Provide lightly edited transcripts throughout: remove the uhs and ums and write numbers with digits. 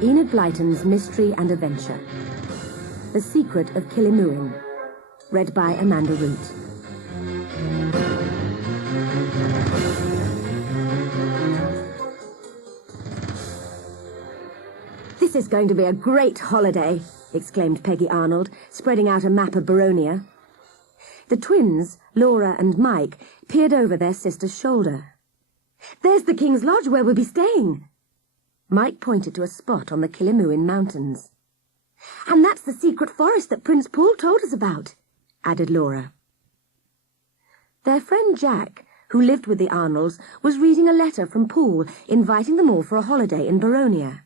Enid Blyton's Mystery and Adventure. The Secret of Killimooin. Read by Amanda Root. "This is going to be a great holiday," exclaimed Peggy Arnold, spreading out a map of Baronia. The twins, Laura and Mike, peered over their sister's shoulder. "There's the King's Lodge where we'll be staying." Mike pointed to a spot on the Killimooin Mountains. "And that's the secret forest that Prince Paul told us about," added Laura. Their friend Jack, who lived with the Arnolds, was reading a letter from Paul inviting them all for a holiday in Baronia.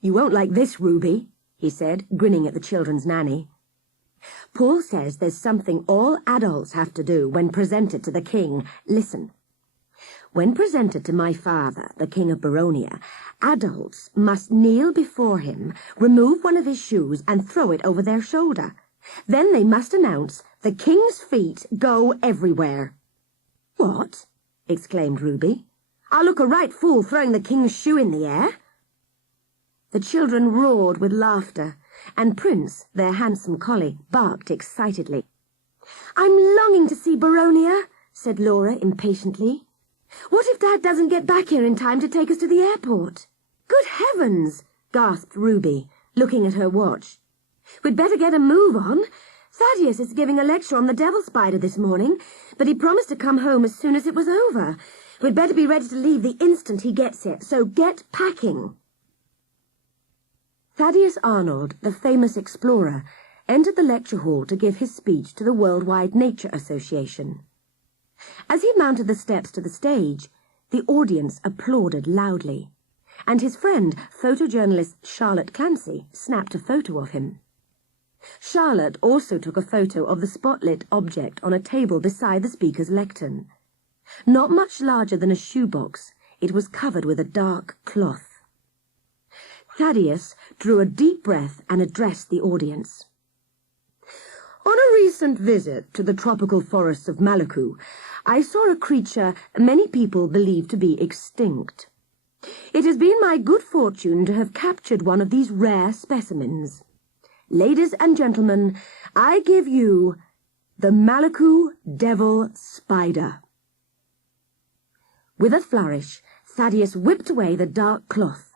"You won't like this, Ruby," he said, grinning at the children's nanny. "Paul says there's something all adults have to do when presented to the king. Listen. When presented to my father, the King of Baronia, adults must kneel before him, remove one of his shoes and throw it over their shoulder. Then they must announce, 'The King's feet go everywhere.'" "What?" exclaimed Ruby. "I'll look a right fool throwing the King's shoe in the air." The children roared with laughter, and Prince, their handsome collie, barked excitedly. "I'm longing to see Baronia," said Laura impatiently. "What if Dad doesn't get back here in time to take us to the airport?" "Good heavens!" gasped Ruby, looking at her watch. "We'd better get a move on. Thaddeus is giving a lecture on the devil spider this morning, but he promised to come home as soon as it was over. We'd better be ready to leave the instant he gets here, so get packing." Thaddeus Arnold, the famous explorer, entered the lecture hall to give his speech to the Worldwide Nature Association. As he mounted the steps to the stage, the audience applauded loudly, and his friend, photojournalist Charlotte Clancy, snapped a photo of him. Charlotte also took a photo of the spotlit object on a table beside the speaker's lectern. Not much larger than a shoebox, it was covered with a dark cloth. Thaddeus drew a deep breath and addressed the audience. "On a recent visit to the tropical forests of Malakoo, I saw a creature many people believe to be extinct. It has been my good fortune to have captured one of these rare specimens. Ladies and gentlemen, I give you the Malakoo devil spider." With a flourish, Thaddeus whipped away the dark cloth.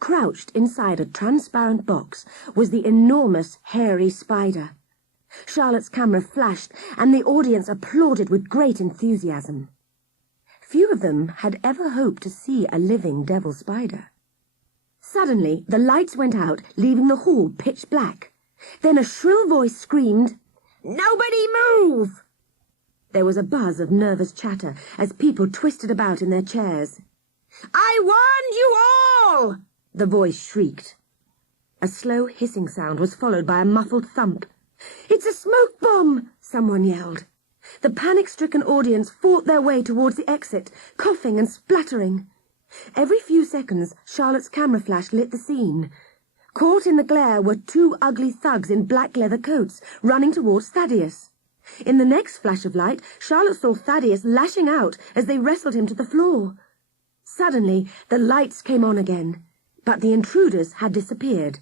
Crouched inside a transparent box was the enormous, hairy spider. Charlotte's camera flashed, and the audience applauded with great enthusiasm. Few of them had ever hoped to see a living devil spider. Suddenly, the lights went out, leaving the hall pitch black. Then a shrill voice screamed, "Nobody move!" There was a buzz of nervous chatter as people twisted about in their chairs. "I warned you all!" the voice shrieked. A slow hissing sound was followed by a muffled thump. "It's a smoke bomb!" someone yelled. The panic-stricken audience fought their way towards the exit, coughing and splattering. Every few seconds, Charlotte's camera flash lit the scene. Caught in the glare were two ugly thugs in black leather coats, running towards Thaddeus. In the next flash of light, Charlotte saw Thaddeus lashing out as they wrestled him to the floor. Suddenly, the lights came on again, but the intruders had disappeared.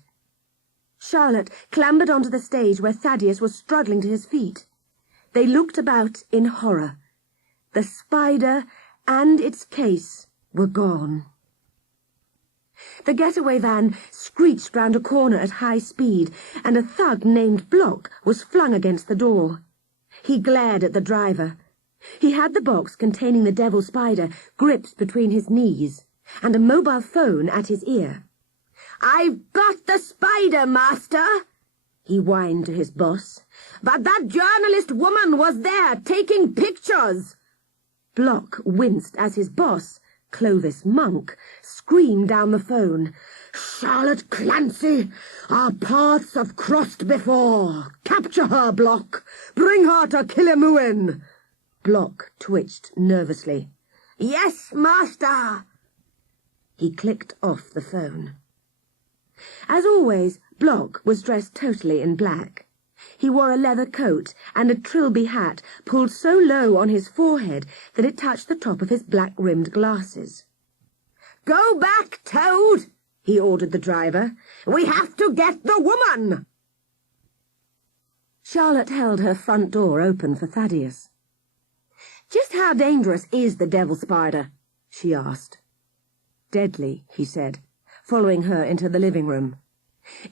Charlotte clambered onto the stage where Thaddeus was struggling to his feet. They looked about in horror. The spider and its case were gone. The getaway van screeched round a corner at high speed, and a thug named Block was flung against the door. He glared at the driver. He had the box containing the devil spider gripped between his knees, and a mobile phone at his ear. "I've got the spider, master," he whined to his boss. "But that journalist woman was there taking pictures." Block winced as his boss, Clovis Monk, screamed down the phone. "Charlotte Clancy, our paths have crossed before. Capture her, Block. Bring her to Killimooin." Block twitched nervously. "Yes, master." He clicked off the phone. As always, Block was dressed totally in black. He wore a leather coat and a trilby hat pulled so low on his forehead that it touched the top of his black-rimmed glasses. "Go back, Toad!" he ordered the driver. "We have to get the woman!" Charlotte held her front door open for Thaddeus. "Just how dangerous is the devil spider?" she asked. "Deadly," he said, following her into the living room.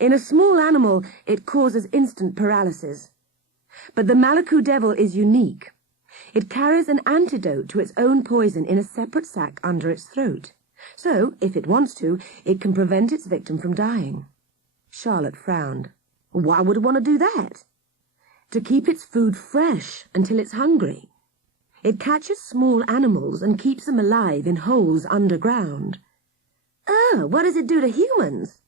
"In a small animal, it causes instant paralysis. But the Malaku devil is unique. It carries an antidote to its own poison in a separate sac under its throat. So, if it wants to, it can prevent its victim from dying." Charlotte frowned. "Why would it want to do that?" "To keep its food fresh until it's hungry. It catches small animals and keeps them alive in holes underground." "Oh, what does it do to humans?"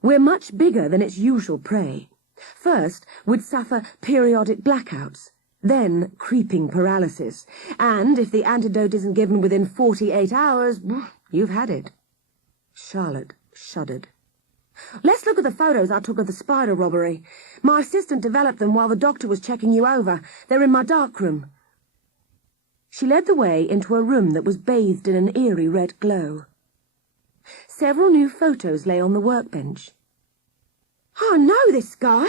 "We're much bigger than its usual prey. First, we'd suffer periodic blackouts, then creeping paralysis, and if the antidote isn't given within 48 hours, you've had it." Charlotte shuddered. "Let's look at the photos I took of the spider robbery. My assistant developed them while the doctor was checking you over. They're in my darkroom." She led the way into a room that was bathed in an eerie red glow. Several new photos lay on the workbench. "I know this guy,"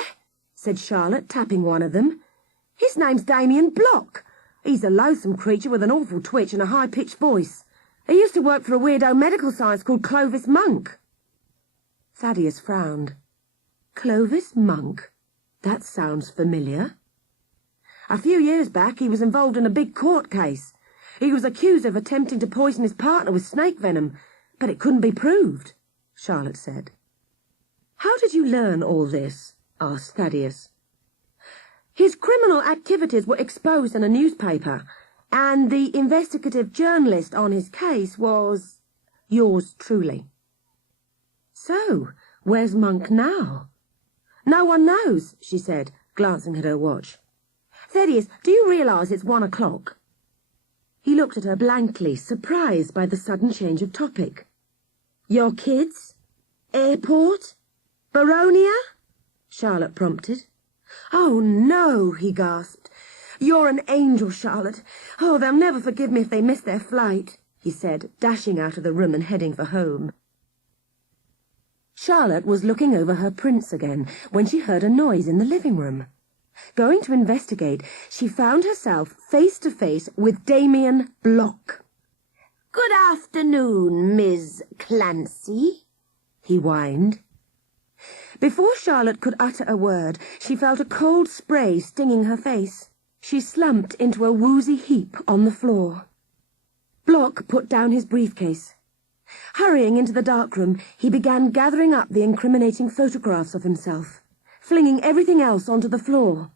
said Charlotte, tapping one of them. "His name's Damien Block. He's a loathsome creature with an awful twitch and a high-pitched voice. He used to work for a weirdo medical science called Clovis Monk." Thaddeus frowned. "Clovis Monk? That sounds familiar." "A few years back he was involved in a big court case. He was accused of attempting to poison his partner with snake venom, but it couldn't be proved," Charlotte said. "How did you learn all this?" asked Thaddeus. "His criminal activities were exposed in a newspaper, and the investigative journalist on his case was yours truly." "So, where's Monk now?" "No one knows," she said, glancing at her watch. "Thaddeus, do you realise it's 1 o'clock?" He looked at her blankly, surprised by the sudden change of topic. "Your kids? Airport? Baronia?" Charlotte prompted. "Oh, no," he gasped. "You're an angel, Charlotte. Oh, they'll never forgive me if they miss their flight," he said, dashing out of the room and heading for home. Charlotte was looking over her prints again when she heard a noise in the living room. Going to investigate, she found herself face to face with Damien Block. "Good afternoon, Miss Clancy," he whined. Before Charlotte could utter a word, she felt a cold spray stinging her face. She slumped into a woozy heap on the floor. Block put down his briefcase. Hurrying into the darkroom, he began gathering up the incriminating photographs of himself, flinging everything else onto the floor.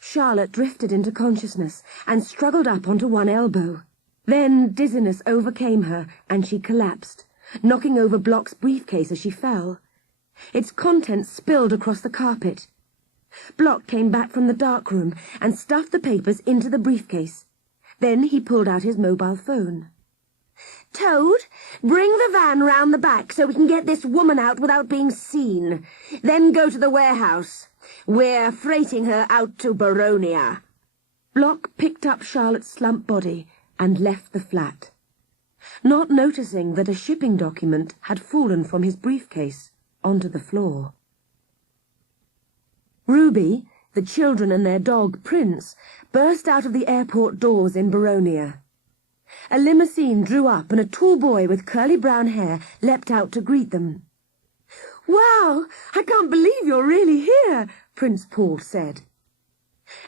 Charlotte drifted into consciousness and struggled up onto one elbow. Then dizziness overcame her and she collapsed, knocking over Block's briefcase as she fell. Its contents spilled across the carpet. Block came back from the darkroom and stuffed the papers into the briefcase. Then he pulled out his mobile phone. "Toad, bring the van round the back so we can get this woman out without being seen. Then go to the warehouse. We're freighting her out to Baronia." Block picked up Charlotte's slumped body and left the flat, not noticing that a shipping document had fallen from his briefcase onto the floor. Ruby, the children and their dog Prince burst out of the airport doors in Baronia. A limousine drew up and a tall boy with curly brown hair leapt out to greet them. "Wow, I can't believe you're really here," Prince Paul said.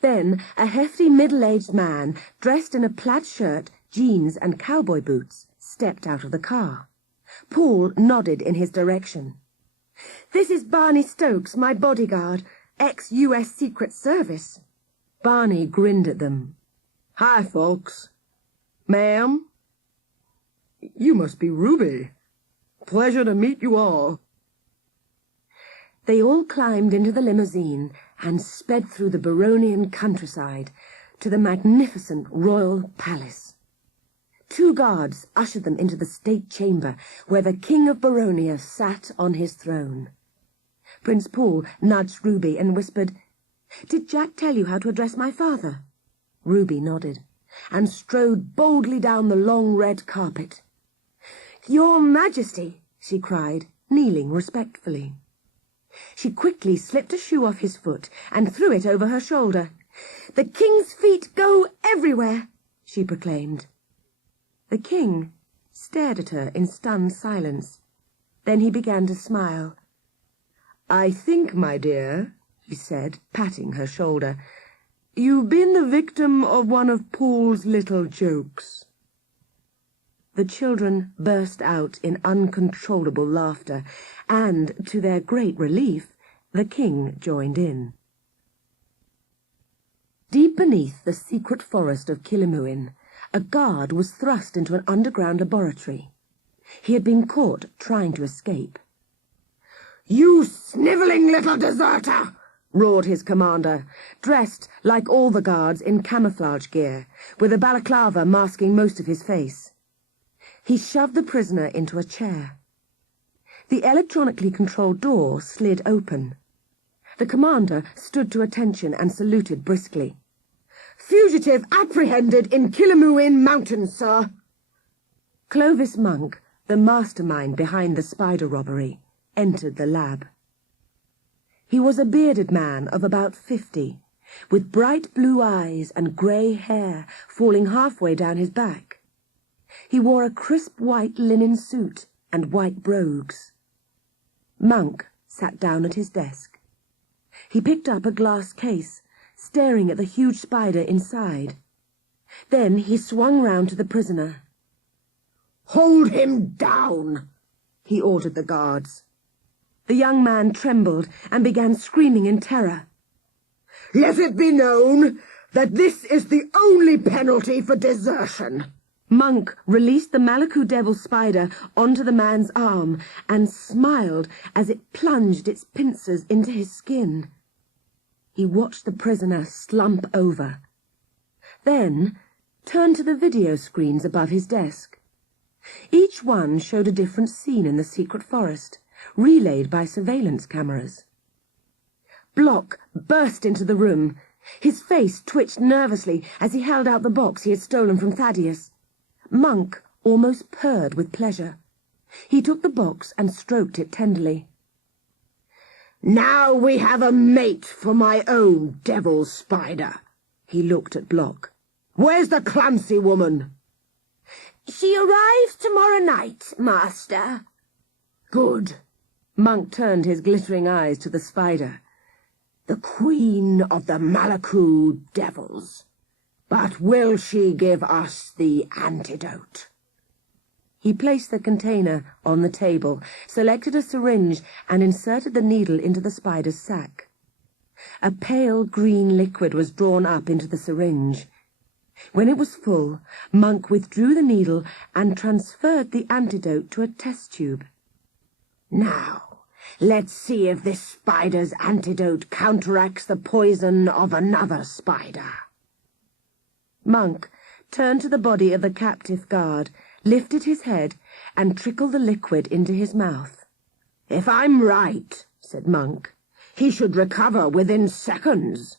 Then a hefty middle-aged man, dressed in a plaid shirt, jeans and cowboy boots, stepped out of the car. Paul nodded in his direction. "This is Barney Stokes, my bodyguard, ex-US Secret Service." Barney grinned at them. "Hi, folks. Ma'am? You must be Ruby. Pleasure to meet you all." They all climbed into the limousine and sped through the Baronian countryside to the magnificent royal palace. 2 guards ushered them into the state chamber where the King of Baronia sat on his throne. Prince Paul nudged Ruby and whispered, "Did Jack tell you how to address my father?" Ruby nodded and strode boldly down the long red carpet. "Your Majesty," she cried, kneeling respectfully. She quickly slipped a shoe off his foot and threw it over her shoulder. "The king's feet go everywhere," she proclaimed. The king stared at her in stunned silence. Then he began to smile. "I think, my dear," he said, patting her shoulder, "you've been the victim of one of Paul's little jokes." The children burst out in uncontrollable laughter, and, to their great relief, the king joined in. Deep beneath the secret forest of Killimooin, a guard was thrust into an underground laboratory. He had been caught trying to escape. "You snivelling little deserter!" roared his commander, dressed like all the guards in camouflage gear, with a balaclava masking most of his face. He shoved the prisoner into a chair. The electronically controlled door slid open. The commander stood to attention and saluted briskly. "Fugitive apprehended in Killimooin Mountains, sir." Clovis Monk, the mastermind behind the spider robbery, entered the lab. He was a bearded man of about 50, with bright blue eyes and grey hair falling halfway down his back. He wore a crisp white linen suit and white brogues. Monk sat down at his desk. He picked up a glass case, staring at the huge spider inside. Then he swung round to the prisoner. "Hold him down," he ordered the guards. The young man trembled and began screaming in terror. "Let it be known that this is the only penalty for desertion." Monk released the Malaku devil spider onto the man's arm and smiled as it plunged its pincers into his skin. He watched the prisoner slump over, then turned to the video screens above his desk. Each one showed a different scene in the secret forest, relayed by surveillance cameras. Block burst into the room. His face twitched nervously as he held out the box he had stolen from Thaddeus. Monk almost purred with pleasure. He took the box and stroked it tenderly. "Now we have a mate for my own devil spider." He looked at Block. "Where's the Clancy woman?" "She arrives tomorrow night, master." "Good." Monk turned his glittering eyes to the spider. "The queen of the Malaku devils. But will she give us the antidote?" He placed the container on the table, selected a syringe, and inserted the needle into the spider's sac. A pale green liquid was drawn up into the syringe. When it was full, Monk withdrew the needle and transferred the antidote to a test tube. "Now, let's see if this spider's antidote counteracts the poison of another spider." Monk turned to the body of the captive guard, lifted his head, and trickled the liquid into his mouth. "If I'm right," said Monk, "he should recover within seconds."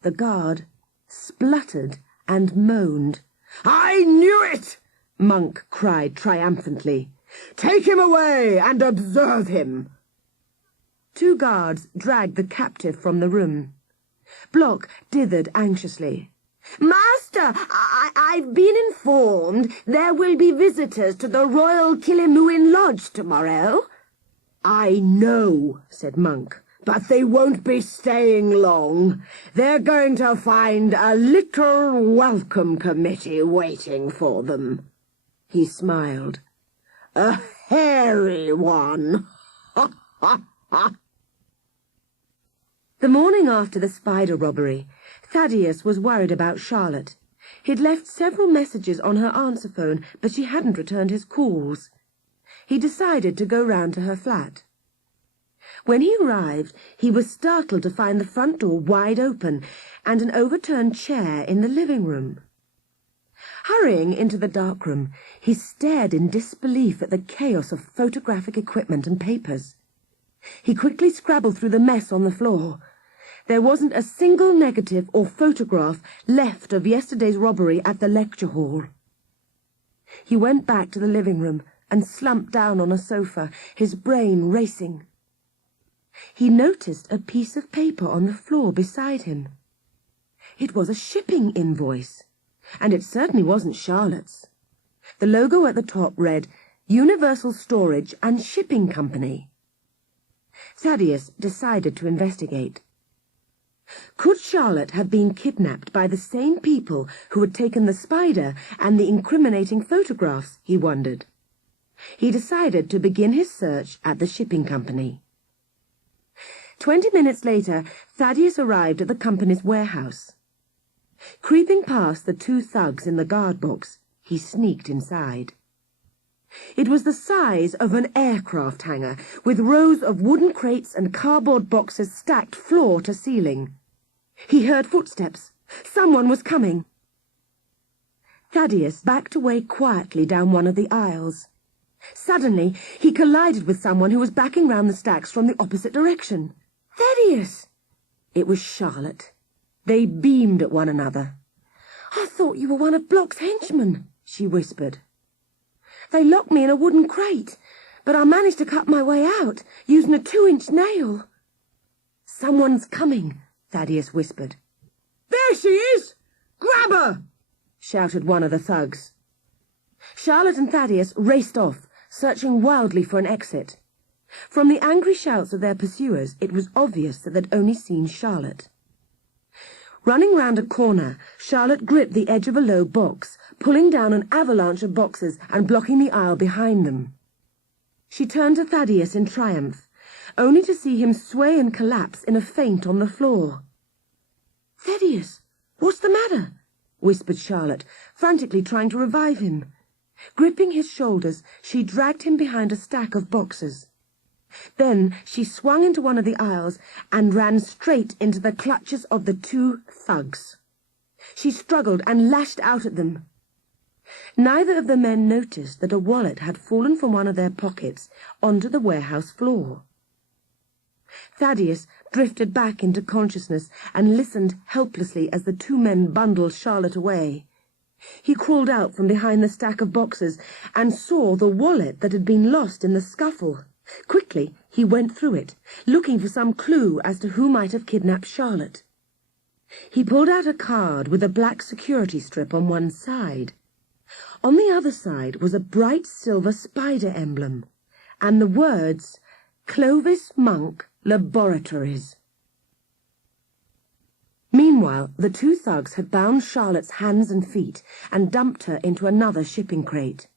The guard spluttered and moaned. "I knew it!" Monk cried triumphantly. "Take him away and observe him." Two guards dragged the captive from the room. Block dithered anxiously. "Master, I've been informed there will be visitors to the Royal Killimooin Lodge tomorrow." "I know," said Monk, "but they won't be staying long. They're going to find a little welcome committee waiting for them." He smiled. "A hairy one. Ha, ha, ha." The morning after the spider robbery, Thaddeus was worried about Charlotte. He'd left several messages on her answer phone, but she hadn't returned his calls. He decided to go round to her flat. When he arrived, he was startled to find the front door wide open and an overturned chair in the living room. Hurrying into the dark room, he stared in disbelief at the chaos of photographic equipment and papers. He quickly scrabbled through the mess on the floor. There wasn't a single negative or photograph left of yesterday's robbery at the lecture hall. He went back to the living room and slumped down on a sofa, his brain racing. He noticed a piece of paper on the floor beside him. It was a shipping invoice, and it certainly wasn't Charlotte's. The logo at the top read, Universal Storage and Shipping Company. Thaddeus decided to investigate. Could Charlotte have been kidnapped by the same people who had taken the spider and the incriminating photographs, he wondered. He decided to begin his search at the shipping company. 20 minutes later, Thaddeus arrived at the company's warehouse. Creeping past the two thugs in the guard box, he sneaked inside. It was the size of an aircraft hangar, with rows of wooden crates and cardboard boxes stacked floor to ceiling. He heard footsteps. Someone was coming. Thaddeus backed away quietly down one of the aisles. Suddenly, he collided with someone who was backing round the stacks from the opposite direction. "Thaddeus!" It was Charlotte. They beamed at one another. "I thought you were one of Block's henchmen," she whispered. "They locked me in a wooden crate, but I managed to cut my way out, using a 2-inch nail." "Someone's coming," Thaddeus whispered. "There she is! Grab her!" shouted one of the thugs. Charlotte and Thaddeus raced off, searching wildly for an exit. From the angry shouts of their pursuers, it was obvious that they'd only seen Charlotte. Running round a corner, Charlotte gripped the edge of a low box, pulling down an avalanche of boxes and blocking the aisle behind them. She turned to Thaddeus in triumph, only to see him sway and collapse in a faint on the floor. "Thaddeus, what's the matter?" whispered Charlotte, frantically trying to revive him. Gripping his shoulders, she dragged him behind a stack of boxes. Then she swung into one of the aisles and ran straight into the clutches of the two thugs. She struggled and lashed out at them. Neither of the men noticed that a wallet had fallen from one of their pockets onto the warehouse floor. Thaddeus drifted back into consciousness and listened helplessly as the two men bundled Charlotte away. He crawled out from behind the stack of boxes and saw the wallet that had been lost in the scuffle. Quickly, he went through it, looking for some clue as to who might have kidnapped Charlotte. He pulled out a card with a black security strip on one side. On the other side was a bright silver spider emblem, and the words, Clovis Monk Laboratories. Meanwhile, the two thugs had bound Charlotte's hands and feet and dumped her into another shipping crate.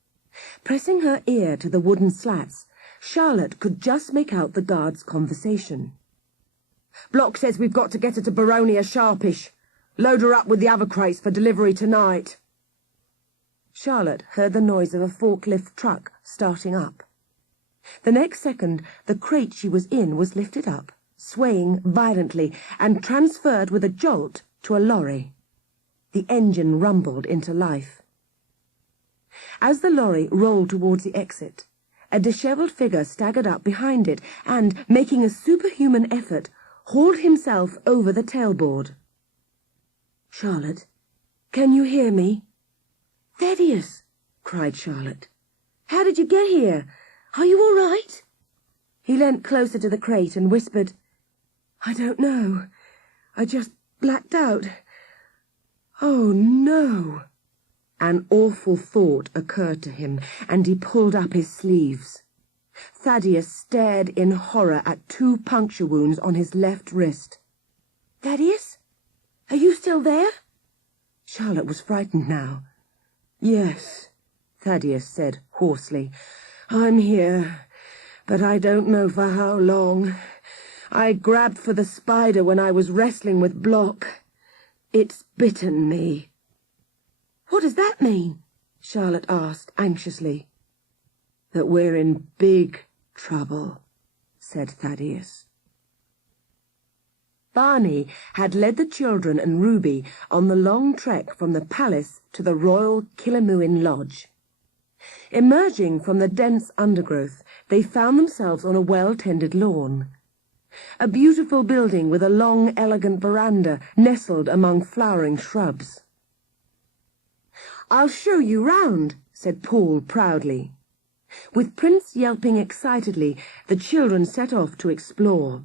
Pressing her ear to the wooden slats, Charlotte could just make out the guard's conversation. "Block says we've got to get her to Baronia sharpish. Load her up with the other crates for delivery tonight." Charlotte heard the noise of a forklift truck starting up. The next second, the crate she was in was lifted up, swaying violently, and transferred with a jolt to a lorry. The engine rumbled into life. As the lorry rolled towards the exit, a dishevelled figure staggered up behind it and, making a superhuman effort, hauled himself over the tailboard. "Charlotte, can you hear me?" "Thaddeus!" cried Charlotte. "How did you get here? Are you all right?" He leant closer to the crate and whispered, "I don't know. I just blacked out. Oh, no." An awful thought occurred to him, and he pulled up his sleeves. Thaddeus stared in horror at 2 puncture wounds on his left wrist. "Thaddeus? Are you still there?" Charlotte was frightened now. "Yes," Thaddeus said hoarsely. "I'm here, but I don't know for how long. I grabbed for the spider when I was wrestling with Block. It's bitten me." "What does that mean?" Charlotte asked anxiously. "That we're in big trouble," said Thaddeus. Barney had led the children and Ruby on the long trek from the palace to the royal Killimooin lodge. Emerging from the dense undergrowth, they found themselves on a well-tended lawn. A beautiful building with a long, elegant veranda nestled among flowering shrubs. "I'll show you round," said Paul proudly. With Prince yelping excitedly, the children set off to explore.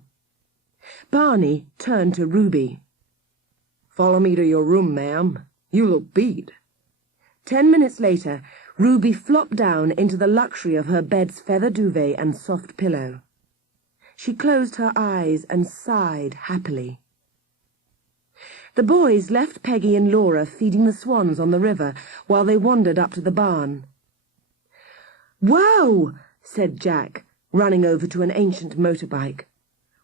Barney turned to Ruby. "Follow me to your room, ma'am. You look beat." 10 minutes later, Ruby flopped down into the luxury of her bed's feather duvet and soft pillow. She closed her eyes and sighed happily. The boys left Peggy and Laura feeding the swans on the river while they wandered up to the barn. "Whoa!" said Jack, running over to an ancient motorbike.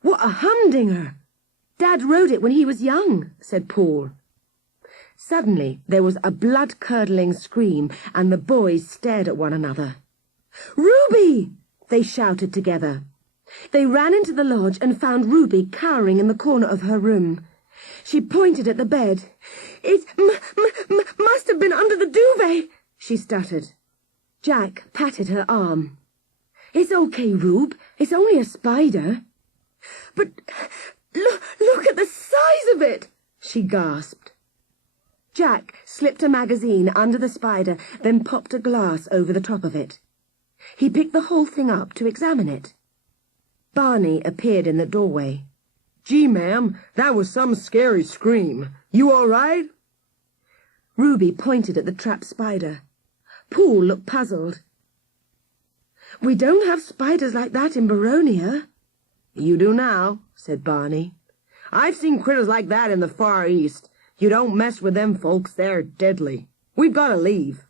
"What a humdinger!" "Dad rode it when he was young," said Paul. Suddenly there was a blood-curdling scream, and the boys stared at one another. "Ruby!" they shouted together. They ran into the lodge and found Ruby cowering in the corner of her room. She pointed at the bed. "It must have been under the duvet," she stuttered. Jack patted her arm. "It's okay, Rube. It's only a spider." "But look at the size of it," she gasped. Jack slipped a magazine under the spider, then popped a glass over the top of it. He picked the whole thing up to examine it. Barney appeared in the doorway. "Gee, ma'am, that was some scary scream. You all right?" Ruby pointed at the trapped spider. Paul looked puzzled. "We don't have spiders like that in Baronia." "You do now," said Barney. "I've seen critters like that in the Far East. You don't mess with them folks, they're deadly. We've got to leave."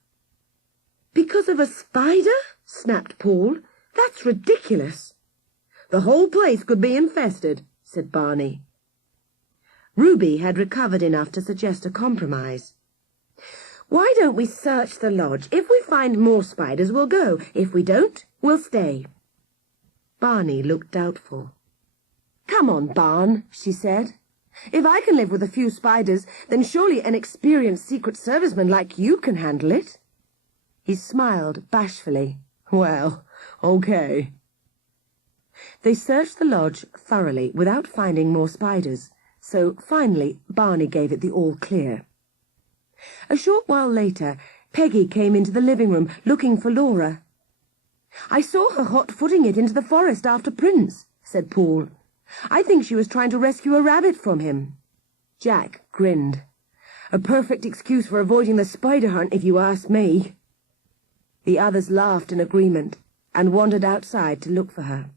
"Because of a spider?" snapped Paul. "That's ridiculous." "The whole place could be infested," said Barney. Ruby had recovered enough to suggest a compromise. "Why don't we search the lodge? If we find more spiders, we'll go. If we don't, we'll stay." Barney looked doubtful. "Come on, Barn," she said. "If I can live with a few spiders, then surely an experienced Secret Serviceman like you can handle it." He smiled bashfully. "Well, okay." They searched the lodge thoroughly without finding more spiders, so finally Barney gave it the all-clear. A short while later, Peggy came into the living room looking for Laura. "I saw her hot-footing it into the forest after Prince," said Paul. "I think she was trying to rescue a rabbit from him." Jack grinned. "A perfect excuse for avoiding the spider hunt, if you ask me." The others laughed in agreement and wandered outside to look for her.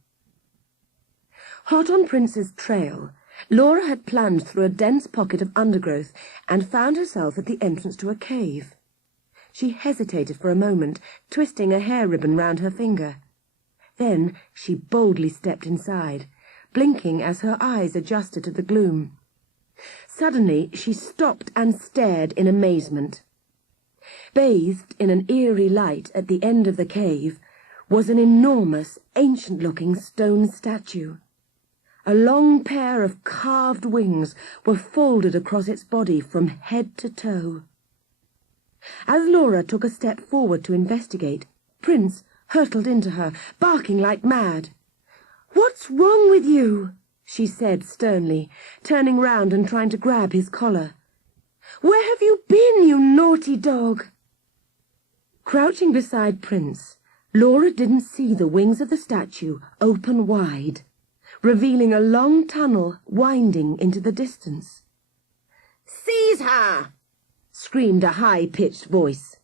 Hot on Prince's trail, Laura had plunged through a dense pocket of undergrowth and found herself at the entrance to a cave. She hesitated for a moment, twisting a hair ribbon round her finger. Then she boldly stepped inside, blinking as her eyes adjusted to the gloom. Suddenly she stopped and stared in amazement. Bathed in an eerie light at the end of the cave was an enormous, ancient-looking stone statue. A long pair of carved wings were folded across its body from head to toe. As Laura took a step forward to investigate, Prince hurtled into her, barking like mad. "What's wrong with you?" she said sternly, turning round and trying to grab his collar. "Where have you been, you naughty dog?" Crouching beside Prince, Laura didn't see the wings of the statue open wide, revealing a long tunnel winding into the distance. "Seize her!" screamed a high-pitched voice.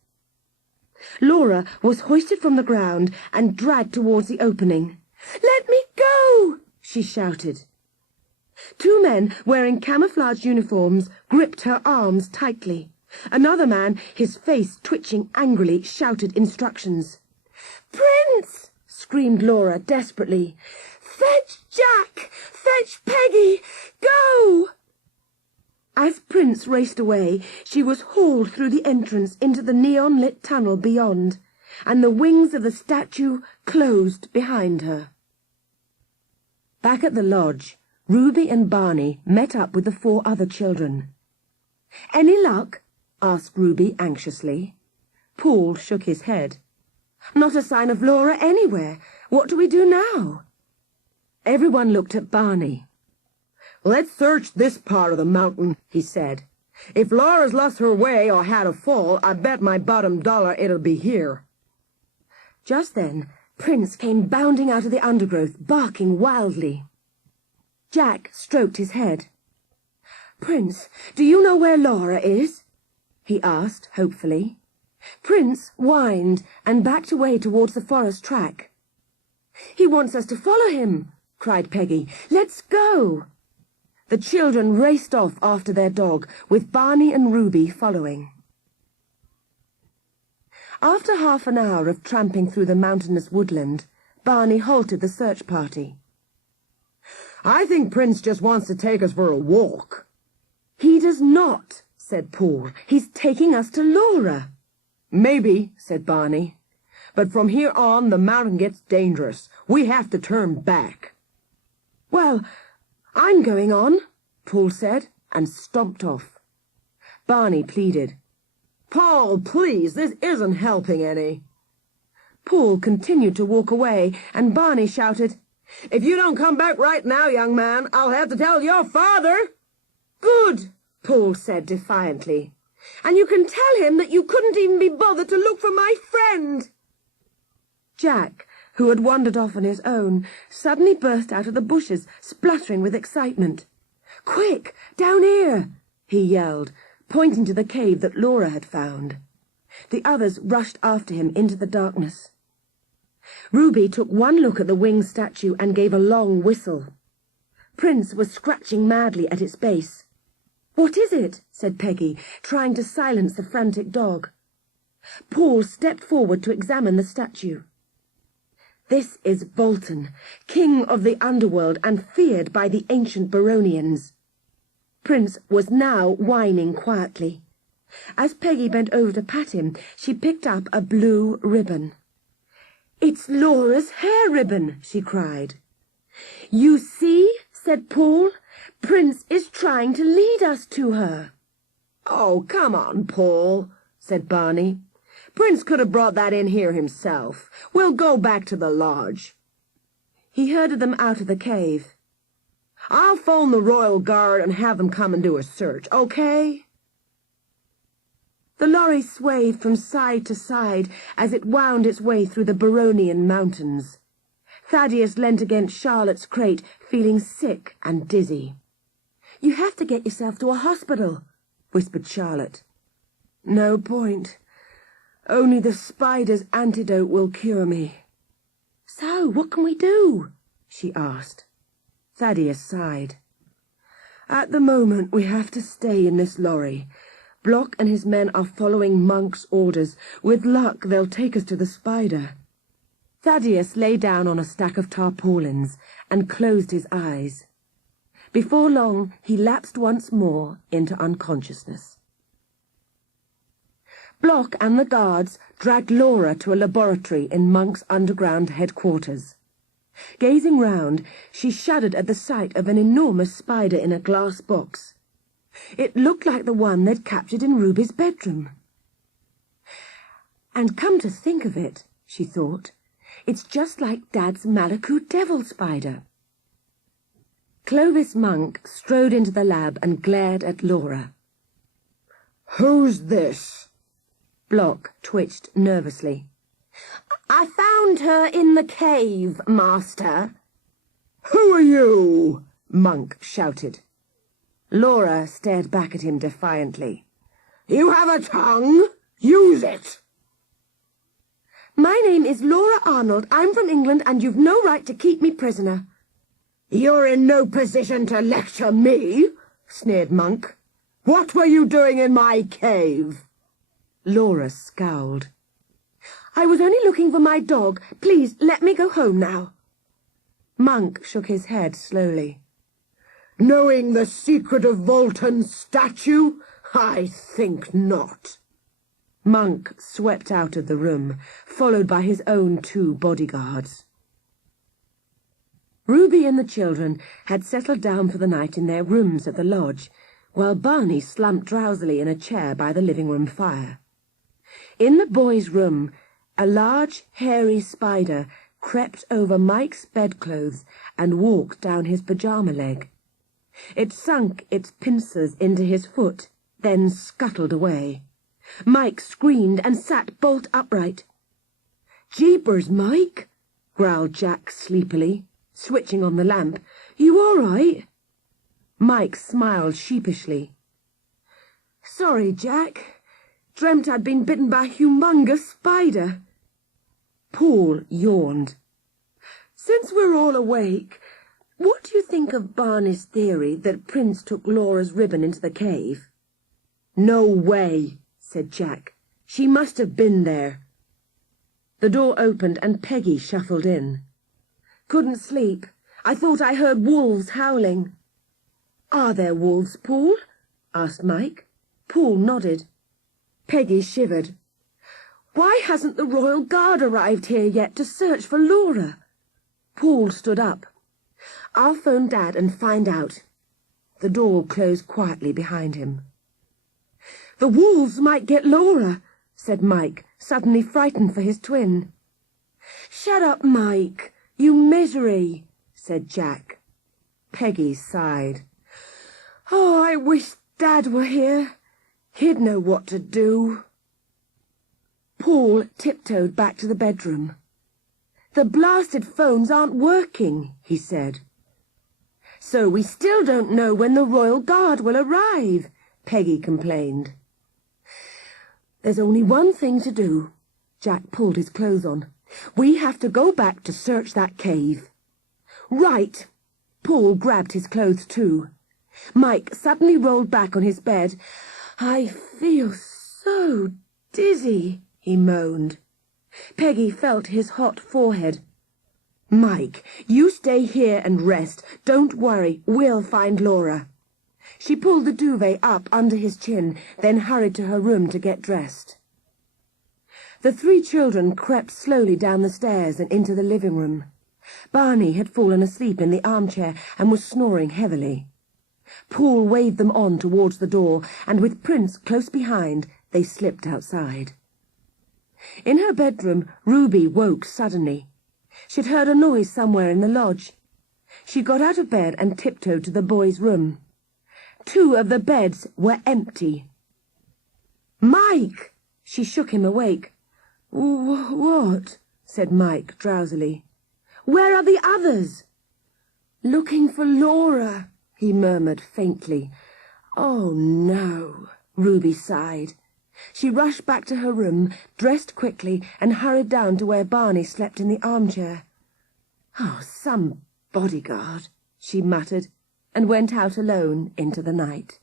Laura was hoisted from the ground and dragged towards the opening. "Let me go!" she shouted. Two men wearing camouflage uniforms gripped her arms tightly. Another man, his face twitching angrily, shouted instructions. "Prince!" screamed Laura desperately. "Fetch Jack! Fetch Peggy! Go!" As Prince raced away, she was hauled through the entrance into the neon-lit tunnel beyond, and the wings of the statue closed behind her. Back at the lodge, Ruby and Barney met up with the 4 other children. "Any luck?" asked Ruby anxiously. Paul shook his head. "Not a sign of Laura anywhere. What do we do now?" Everyone looked at Barney. "Let's search this part of the mountain," he said. "If Laura's lost her way or had a fall, I bet my bottom dollar it'll be here." Just then, Prince came bounding out of the undergrowth, barking wildly. Jack stroked his head. "Prince, do you know where Laura is?" he asked, hopefully. Prince whined and backed away towards the forest track. "He wants us to follow him," cried Peggy. "Let's go!" The children raced off after their dog, with Barney and Ruby following. After half an hour of tramping through the mountainous woodland, Barney halted the search party. "I think Prince just wants to take us for a walk." "He does not," said Paul. "He's taking us to Laura." "Maybe," said Barney. "But from here on, the mountain gets dangerous. We have to turn back." "Well, I'm going on," Paul said, and stomped off. Barney pleaded. "Paul, please, this isn't helping any." Paul continued to walk away, and Barney shouted, "If you don't come back right now, young man, I'll have to tell your father." "Good," Paul said defiantly. "And you can tell him that you couldn't even be bothered to look for my friend." Jack, who had wandered off on his own, suddenly burst out of the bushes, spluttering with excitement. "Quick, down here!" he yelled, pointing to the cave that Laura had found. The others rushed after him into the darkness. Ruby took one look at the winged statue and gave a long whistle. Prince was scratching madly at its base. "What is it?" said Peggy, trying to silence the frantic dog. Paul stepped forward to examine the statue. "This is Bolton, king of the underworld and feared by the ancient Baronians." Prince was now whining quietly. As Peggy bent over to pat him, she picked up a blue ribbon. "It's Laura's hair ribbon," she cried. "You see," said Paul, "Prince is trying to lead us to her." "Oh, come on, Paul," said Barney. "Prince could have brought that in here himself. We'll go back to the lodge." He herded them out of the cave. "I'll phone the Royal Guard and have them come and do a search, okay?" The lorry swayed from side to side as it wound its way through the Baronian mountains. Thaddeus leant against Charlotte's crate, feeling sick and dizzy. "You have to get yourself to a hospital," whispered Charlotte. "No point. Only the spider's antidote will cure me." "So, what can we do?" she asked. Thaddeus sighed. "At the moment we have to stay in this lorry. Block and his men are following Monk's orders. With luck they'll take us to the spider." Thaddeus lay down on a stack of tarpaulins and closed his eyes. Before long he lapsed once more into unconsciousness. Block and the guards dragged Laura to a laboratory in Monk's underground headquarters. Gazing round, she shuddered at the sight of an enormous spider in a glass box. It looked like the one they'd captured in Ruby's bedroom. "And come to think of it," she thought, "it's just like Dad's Malakoo devil spider." Clovis Monk strode into the lab and glared at Laura. "Who's this?" Block twitched nervously. "I found her in the cave, Master." "Who are you?" Monk shouted. Laura stared back at him defiantly. "You have a tongue? Use it!" "My name is Laura Arnold. I'm from England, and you've no right to keep me prisoner." "You're in no position to lecture me," sneered Monk. "What were you doing in my cave?" Laura scowled. "I was only looking for my dog. Please, let me go home now." Monk shook his head slowly. "Knowing the secret of Bolton's statue? I think not." Monk swept out of the room, followed by his own 2 bodyguards. Ruby and the children had settled down for the night in their rooms at the lodge, while Barney slumped drowsily in a chair by the living-room fire. In the boys' room, a large, hairy spider crept over Mike's bedclothes and walked down his pyjama leg. It sunk its pincers into his foot, then scuttled away. Mike screamed and sat bolt upright. Jeepers, Mike, growled Jack sleepily, switching on the lamp. You all right? Mike smiled sheepishly. Sorry, Jack. Dreamt I'd been bitten by a humongous spider. Paul yawned. Since we're all awake, what do you think of Barney's theory that Prince took Laura's ribbon into the cave? No way, said Jack. She must have been there. The door opened and Peggy shuffled in. Couldn't sleep. I thought I heard wolves howling. Are there wolves, Paul? asked Mike. Paul nodded. Peggy shivered. Why hasn't the Royal Guard arrived here yet to search for Laura? Paul stood up. I'll phone Dad and find out. The door closed quietly behind him. The wolves might get Laura, said Mike, suddenly frightened for his twin. Shut up, Mike, you misery, said Jack. Peggy sighed. Oh, I wish Dad were here. He'd know what to do. Paul tiptoed back to the bedroom. The blasted phones aren't working, he said. So we still don't know when the Royal Guard will arrive, Peggy complained. There's only one thing to do. Jack pulled his clothes on. We have to go back to search that cave. Right. Paul grabbed his clothes too. Mike suddenly rolled back on his bed. I feel so dizzy, he moaned. Peggy felt his hot forehead. Mike, you stay here and rest. Don't worry, we'll find Laura. She pulled the duvet up under his chin, then hurried to her room to get dressed. The three children crept slowly down the stairs and into the living room. Barney had fallen asleep in the armchair and was snoring heavily. Paul waved them on towards the door, and with Prince close behind, they slipped outside. In her bedroom, Ruby woke suddenly. She'd heard a noise somewhere in the lodge. She got out of bed and tiptoed to the boys' room. 2 of the beds were empty. Mike! She shook him awake. What? Said Mike drowsily. Where are the others? Looking for Laura, he murmured faintly. Oh, no, Ruby sighed. She rushed back to her room, dressed quickly, and hurried down to where Barney slept in the armchair. Oh, some bodyguard, she muttered, and went out alone into the night.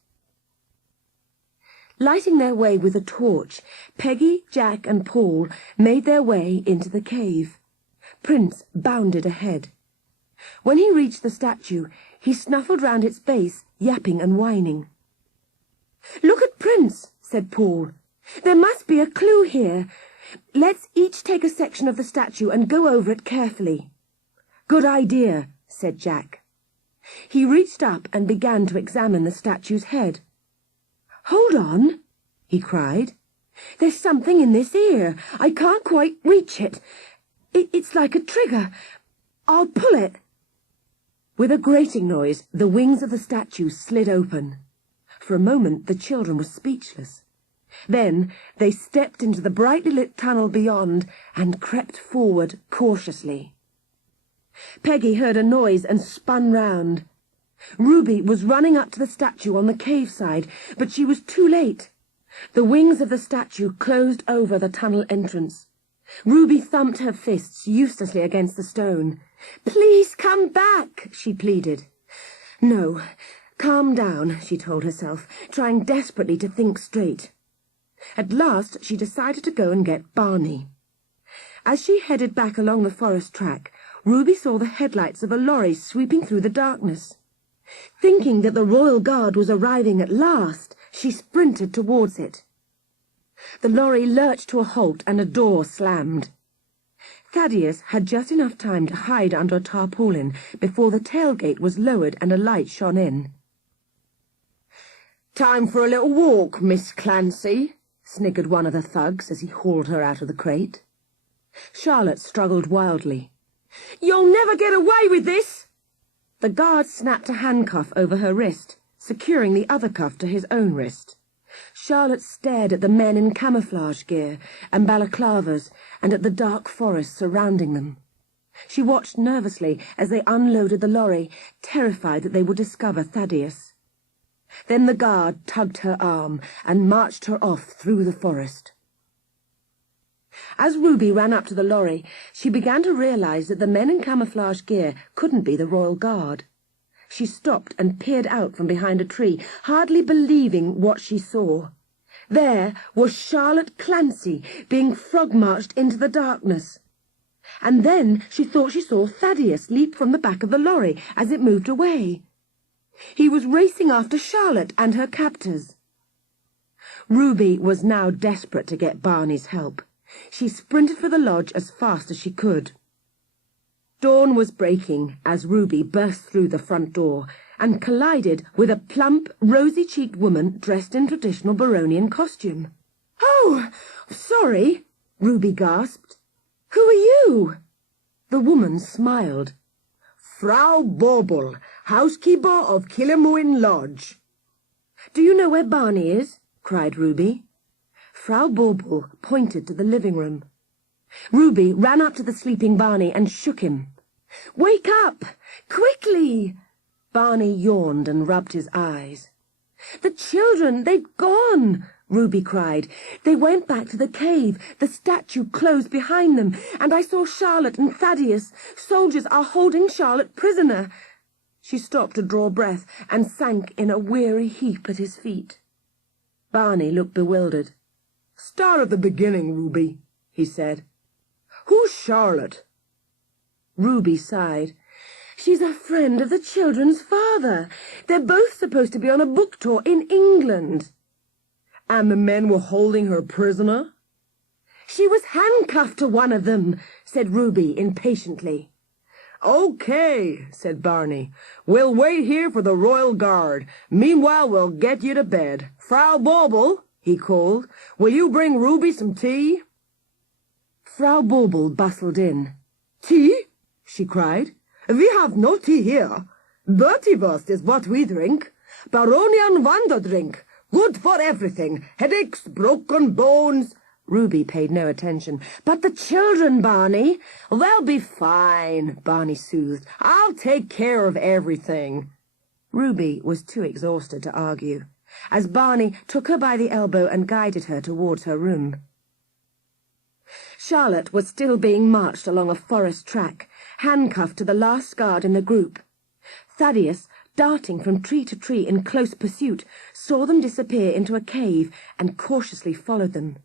Lighting their way with a torch, Peggy, Jack, and Paul made their way into the cave. Prince bounded ahead. When he reached the statue, he snuffled round its base, yapping and whining. "Look at Prince," said Paul. "There must be a clue here. Let's each take a section of the statue and go over it carefully." "Good idea," said Jack. He reached up and began to examine the statue's head. "Hold on," he cried. "There's something in this ear. I can't quite reach it. It's like a trigger. I'll pull it." With a grating noise, the wings of the statue slid open. For a moment the children were speechless. Then they stepped into the brightly lit tunnel beyond and crept forward cautiously. Peggy heard a noise and spun round. Ruby was running up to the statue on the cave side, but she was too late. The wings of the statue closed over the tunnel entrance. Ruby thumped her fists uselessly against the stone. "Please come back," she pleaded. "No, calm down," she told herself, trying desperately to think straight. At last she decided to go and get Barney. As she headed back along the forest track, Ruby saw the headlights of a lorry sweeping through the darkness. Thinking that the Royal Guard was arriving at last, she sprinted towards it. The lorry lurched to a halt and a door slammed. Thaddeus had just enough time to hide under a tarpaulin before the tailgate was lowered and a light shone in. "Time for a little walk, Miss Clancy," sniggered one of the thugs as he hauled her out of the crate. Charlotte struggled wildly. "You'll never get away with this!" The guard snapped a handcuff over her wrist, securing the other cuff to his own wrist. Charlotte stared at the men in camouflage gear and balaclavas and at the dark forest surrounding them. She watched nervously as they unloaded the lorry, terrified that they would discover Thaddeus. Then the guard tugged her arm and marched her off through the forest. As Ruby ran up to the lorry, she began to realize that the men in camouflage gear couldn't be the Royal Guard. She stopped and peered out from behind a tree, hardly believing what she saw. There was Charlotte Clancy being frog-marched into the darkness. And then she thought she saw Thaddeus leap from the back of the lorry as it moved away. He was racing after Charlotte and her captors. Ruby was now desperate to get Barney's help. She sprinted for the lodge as fast as she could. Dawn was breaking as Ruby burst through the front door and collided with a plump, rosy-cheeked woman dressed in traditional Baronian costume. "Oh, sorry," Ruby gasped. "Who are you?" The woman smiled. "Frau Bobel, housekeeper of Killimooin Lodge." "Do you know where Barney is?" cried Ruby. Frau Bobel pointed to the living room. Ruby ran up to the sleeping Barney and shook him. "Wake up! Quickly!" Barney yawned and rubbed his eyes. "The children, they've gone!" Ruby cried. "They went back to the cave. The statue closed behind them, and I saw Charlotte and Thaddeus. Soldiers are holding Charlotte prisoner." She stopped to draw breath and sank in a weary heap at his feet. Barney looked bewildered. "Start at the beginning, Ruby," he said. "Who's Charlotte?" Ruby sighed. "She's a friend of the children's father. They're both supposed to be on a book tour in England." "And the men were holding her prisoner?" "She was handcuffed to one of them," said Ruby impatiently. "Okay," said Barney. "We'll wait here for the Royal Guard. Meanwhile, we'll get you to bed. Frau Bobel," he called, "will you bring Ruby some tea?" Frau Bobel bustled in. "Tea?" she cried. "We have no tea here. Bertiwurst is what we drink. Baronian wonder drink. Good for everything. Headaches, broken bones." Ruby paid no attention. "But the children, Barney?" "They'll be fine," Barney soothed. "I'll take care of everything." Ruby was too exhausted to argue, as Barney took her by the elbow and guided her towards her room. Charlotte was still being marched along a forest track, handcuffed to the last guard in the group. Thaddeus, darting from tree to tree in close pursuit, saw them disappear into a cave and cautiously followed them.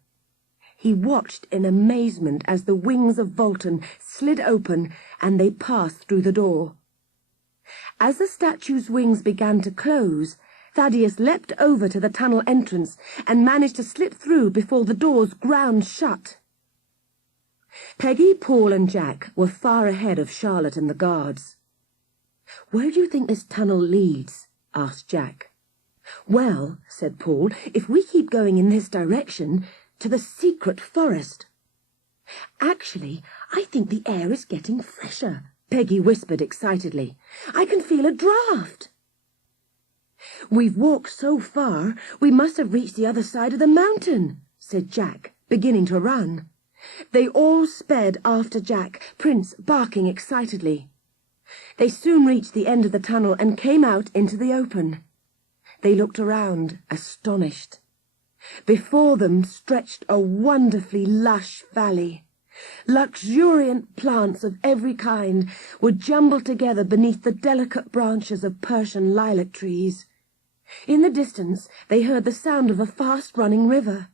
He watched in amazement as the wings of Volton slid open and they passed through the door. As the statue's wings began to close, Thaddeus leapt over to the tunnel entrance and managed to slip through before the doors ground shut. Peggy, Paul and Jack were far ahead of Charlotte and the guards. "Where do you think this tunnel leads?" asked Jack. "Well," said Paul, "if we keep going in this direction, to the secret forest." "Actually, I think the air is getting fresher," Peggy whispered excitedly. "I can feel a draught." "We've walked so far, we must have reached the other side of the mountain," said Jack, beginning to run. They all sped after Jack, Prince barking excitedly. They soon reached the end of the tunnel and came out into the open. They looked around, astonished. Before them stretched a wonderfully lush valley. Luxuriant plants of every kind were jumbled together beneath the delicate branches of Persian lilac trees. In the distance they heard the sound of a fast-running river.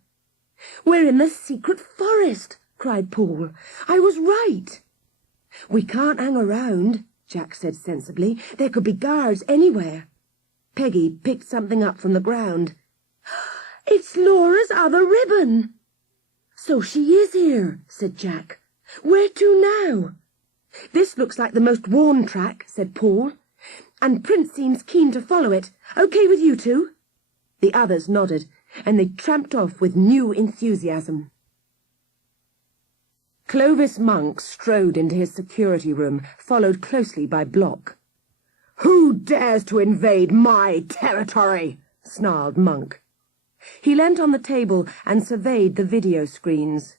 "We're in the secret forest," cried Paul. "I was right." "We can't hang around," Jack said sensibly. "There could be guards anywhere." Peggy picked something up from the ground. "It's Laura's other ribbon." "So she is here," said Jack. "Where to now?" "This looks like the most worn track," said Paul. "And Prince seems keen to follow it. Okay with you two?" The others nodded, and they tramped off with new enthusiasm. Clovis Monk strode into his security room, followed closely by Block. "Who dares to invade my territory?" snarled Monk. He leant on the table and surveyed the video screens.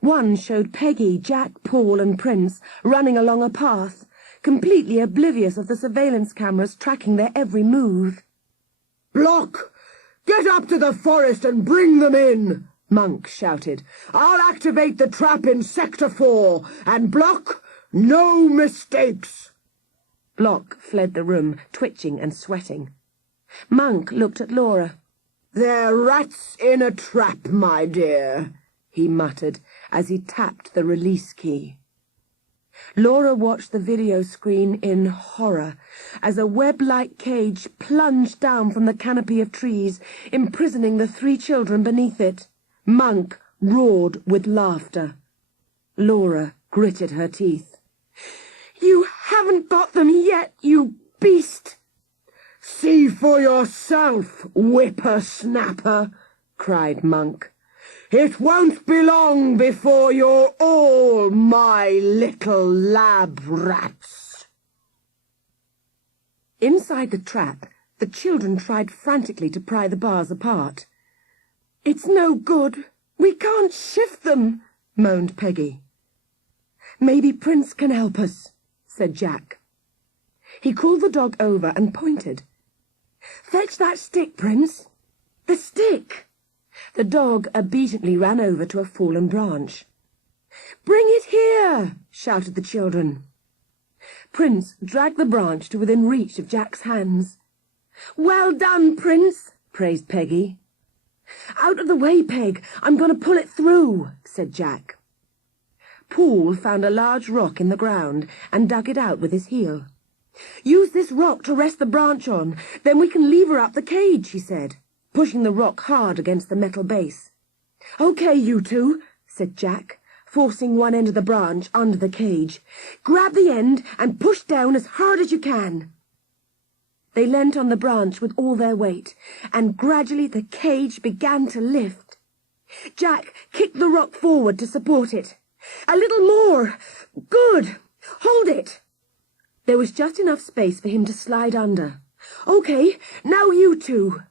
One showed Peggy, Jack, Paul and Prince running along a path, completely oblivious of the surveillance cameras tracking their every move. "Block! Get up to the forest and bring them in!" Monk shouted. "I'll activate the trap in Sector 4, and Block, no mistakes!" Block fled the room, twitching and sweating. Monk looked at Laura. "They're rats in a trap, my dear," he muttered as he tapped the release key. Laura watched the video screen in horror as a web-like cage plunged down from the canopy of trees, imprisoning the 3 children beneath it. Monk roared with laughter. Laura gritted her teeth. "You haven't got them yet, you beast!" "See for yourself, whipper-snapper," cried Monk. "It won't be long before you're all my little lab rats." Inside the trap, the children tried frantically to pry the bars apart. "It's no good. We can't shift them," moaned Peggy. "Maybe Prince can help us," said Jack. He called the dog over and pointed. "Fetch that stick, Prince." "The stick!" The dog obediently ran over to a fallen branch. "Bring it here!" shouted the children. Prince dragged the branch to within reach of Jack's hands. "Well done, Prince," praised Peggy. "Out of the way, Peg. I'm going to pull it through," said Jack. Paul found a large rock in the ground and dug it out with his heel. "Use this rock to rest the branch on, then we can lever up the cage," he said, pushing the rock hard against the metal base. "Okay, you two," said Jack, forcing one end of the branch under the cage. "Grab the end and push down as hard as you can." They leant on the branch with all their weight, and gradually the cage began to lift. Jack kicked the rock forward to support it. "A little more! Good! Hold it!" There was just enough space for him to slide under. "Okay, now you two."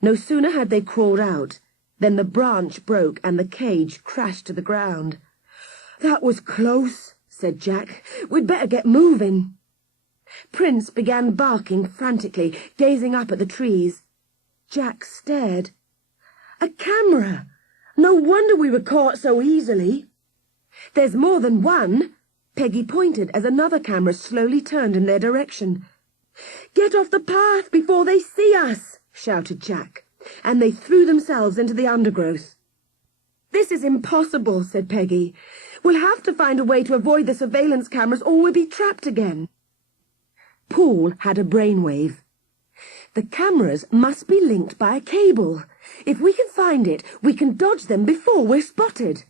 No sooner had they crawled out than the branch broke and the cage crashed to the ground. "That was close," said Jack. "We'd better get moving." Prince began barking frantically, gazing up at the trees. Jack stared. "A camera! No wonder we were caught so easily." "There's more than one," Peggy pointed as another camera slowly turned in their direction. "Get off the path before they see us!" shouted Jack, and they threw themselves into the undergrowth. "This is impossible," said Peggy. "We'll have to find a way to avoid the surveillance cameras or we'll be trapped again." Paul had a brainwave. "The cameras must be linked by a cable. If we can find it, we can dodge them before we're spotted."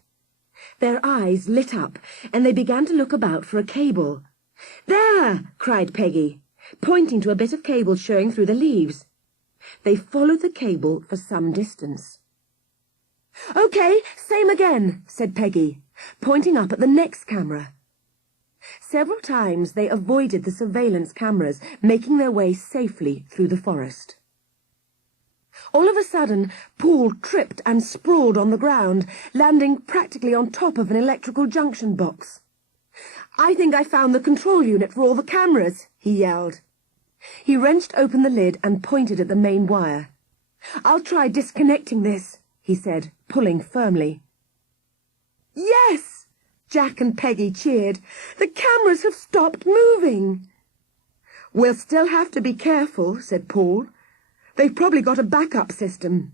Their eyes lit up, and they began to look about for a cable. "There!" cried Peggy, pointing to a bit of cable showing through the leaves. They followed the cable for some distance. "Okay, same again," said Peggy, pointing up at the next camera. Several times they avoided the surveillance cameras, making their way safely through the forest. All of a sudden, Paul tripped and sprawled on the ground, landing practically on top of an electrical junction box. "I think I found the control unit for all the cameras," he yelled. He wrenched open the lid and pointed at the main wire. "I'll try disconnecting this," he said, pulling firmly. "Yes!" Jack and Peggy cheered. "The cameras have stopped moving." "We'll still have to be careful," said Paul. "They've probably got a backup system.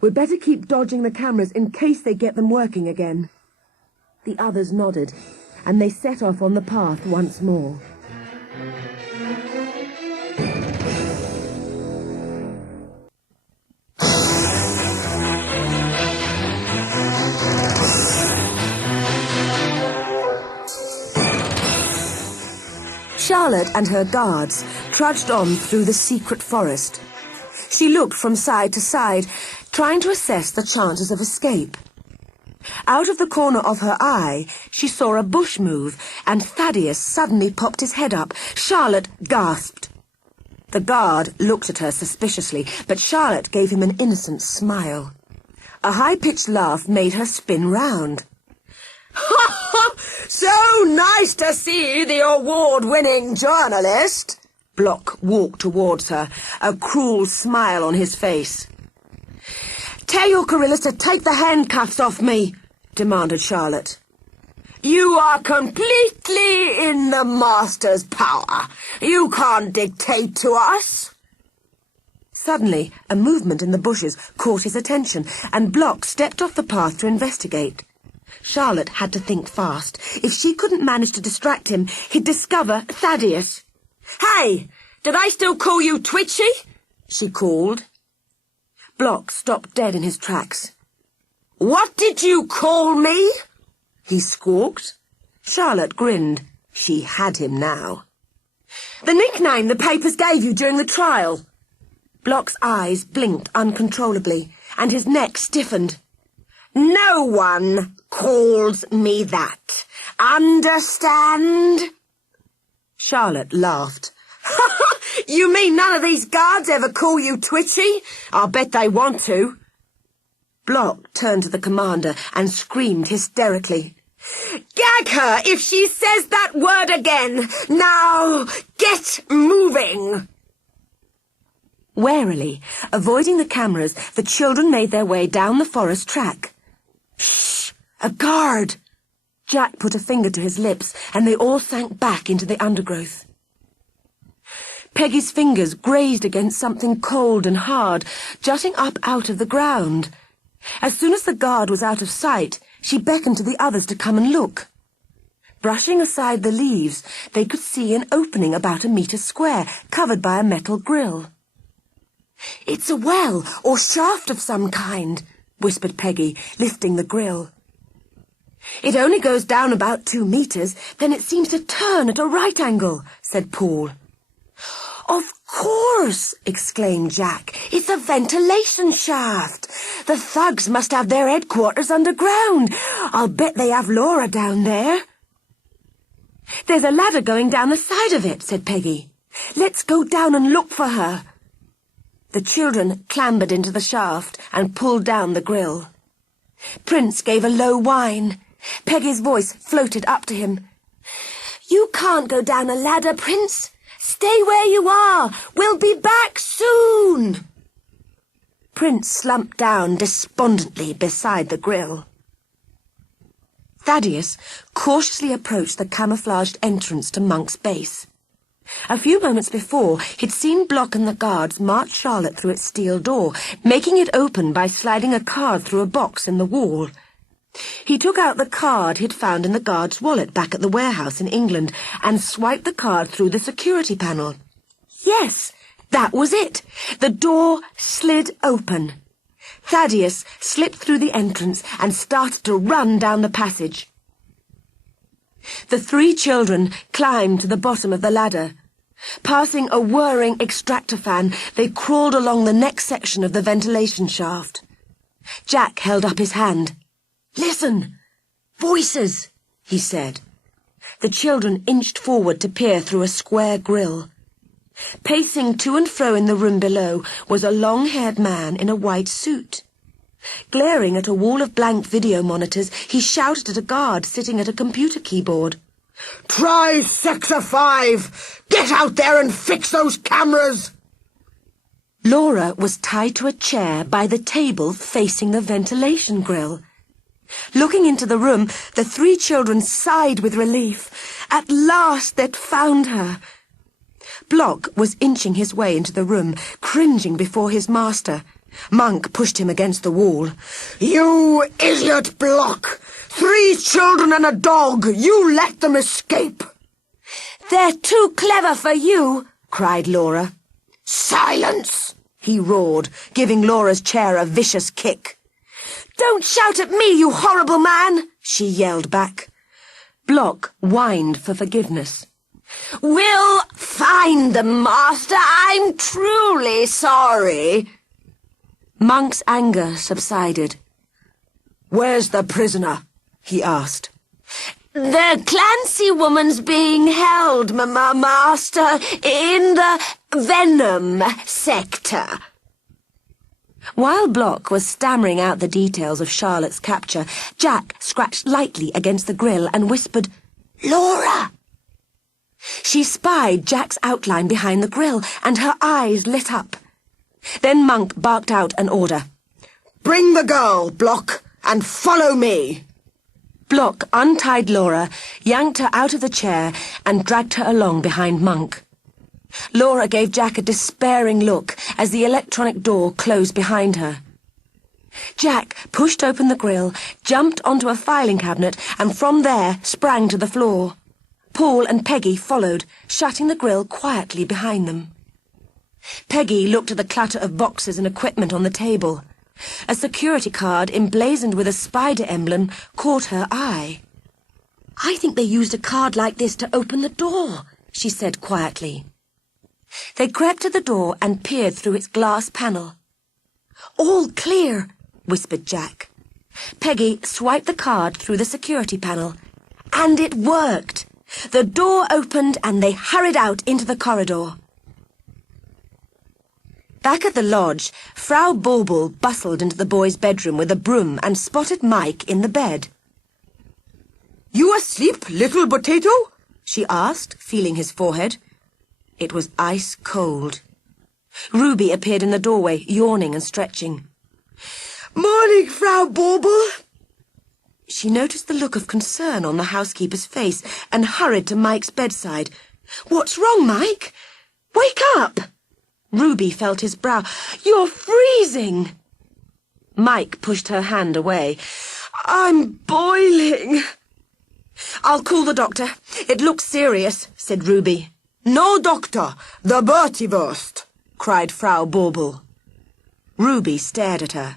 We'd better keep dodging the cameras in case they get them working again." The others nodded, and they set off on the path once more. Charlotte and her guards trudged on through the secret forest. She looked from side to side, trying to assess the chances of escape. Out of the corner of her eye, she saw a bush move, and Thaddeus suddenly popped his head up. Charlotte gasped. The guard looked at her suspiciously, but Charlotte gave him an innocent smile. A high-pitched laugh made her spin round. So nice to see the award-winning journalist. Block walked towards her, a cruel smile on his face. "Tell your gorillas to take the handcuffs off me," demanded Charlotte. You are completely in the master's power. You can't dictate to us. Suddenly, a movement in the bushes caught his attention, and Block stepped off the path to investigate. Charlotte had to think fast. If she couldn't manage to distract him, he'd discover Thaddeus. Hey, did I still call you Twitchy? She called. Block stopped dead in his tracks. What did you call me? He squawked. Charlotte grinned. She had him now. The nickname the papers gave you during the trial. Block's eyes blinked uncontrollably, and his neck stiffened. No one calls me that. Understand? Charlotte laughed. You mean none of these guards ever call you Twitchy? I'll bet they want to. Block turned to the commander and screamed hysterically. Gag her if she says that word again. Now, get moving. Warily, avoiding the cameras, the children made their way down the forest track. Shh! A guard! Jack put a finger to his lips, and they all sank back into the undergrowth. Peggy's fingers grazed against something cold and hard, jutting up out of the ground. As soon as the guard was out of sight, she beckoned to the others to come and look. Brushing aside the leaves, they could see an opening about 1 metre square, covered by a metal grill. "It's a well or shaft of some kind," whispered Peggy, lifting the grill. "It only goes down about 2 metres, then it seems to turn at a right angle," said Paul. "Of course," exclaimed Jack. "It's a ventilation shaft. The thugs must have their headquarters underground. I'll bet they have Laura down there." "There's a ladder going down the side of it," said Peggy. "Let's go down and look for her." The children clambered into the shaft and pulled down the grill. Prince gave a low whine. Peggy's voice floated up to him. "You can't go down a ladder, Prince. Stay where you are. We'll be back soon." Prince slumped down despondently beside the grill. Thaddeus cautiously approached the camouflaged entrance to Monk's base. A few moments before, he'd seen Block and the guards march Charlotte through its steel door, making it open by sliding a card through a box in the wall. He took out the card he'd found in the guard's wallet back at the warehouse in England and swiped the card through the security panel. Yes, that was it. The door slid open. Thaddeus slipped through the entrance and started to run down the passage. The 3 children climbed to the bottom of the ladder. Passing a whirring extractor fan, they crawled along the next section of the ventilation shaft. Jack held up his hand. "Listen! Voices!" he said. The children inched forward to peer through a square grill. Pacing to and fro in the room below was a long-haired man in a white suit. Glaring at a wall of blank video monitors, he shouted at a guard sitting at a computer keyboard. "Try Sector 5! Get out there and fix those cameras!" Laura was tied to a chair by the table facing the ventilation grill. Looking into the room, the 3 children sighed with relief. At last they'd found her. Block was inching his way into the room, cringing before his master. Monk pushed him against the wall. "You idiot, Block! 3 children and a dog! You let them escape!" "They're too clever for you!" cried Laura. "Silence!" he roared, giving Laura's chair a vicious kick. "Don't shout at me, you horrible man!" she yelled back. Block whined for forgiveness. "We'll find them, Master. I'm truly sorry." Monk's anger subsided. "Where's the prisoner?" he asked. The Clancy woman's being held, Master, in the venom sector. While Block was stammering out the details of Charlotte's capture, Jack scratched lightly against the grill and whispered, "Laura!" She spied Jack's outline behind the grill, and her eyes lit up. Then Monk barked out an order. "Bring the girl, Block, and follow me." Block untied Laura, yanked her out of the chair, and dragged her along behind Monk. Laura gave Jack a despairing look as the electronic door closed behind her. Jack pushed open the grill, jumped onto a filing cabinet, and from there sprang to the floor. Paul and Peggy followed, shutting the grill quietly behind them. Peggy looked at the clatter of boxes and equipment on the table. A security card emblazoned with a spider emblem caught her eye. "I think they used a card like this to open the door," she said quietly. They crept to the door and peered through its glass panel. "All clear," whispered Jack. Peggy swiped the card through the security panel, and it worked. The door opened and they hurried out into the corridor. Back at the lodge, Frau Bauble bustled into the boy's bedroom with a broom and spotted Mike in the bed. "You asleep, little potato?" she asked, feeling his forehead. It was ice cold. Ruby appeared in the doorway, yawning and stretching. "Morning, Frau Bauble." She noticed the look of concern on the housekeeper's face and hurried to Mike's bedside. "What's wrong, Mike? Wake up!" Ruby felt his brow. "You're freezing!" Mike pushed her hand away. "I'm boiling." "I'll call the doctor. It looks serious," said Ruby. "No doctor, the Bertiwurst," cried Frau Bauble. Ruby stared at her.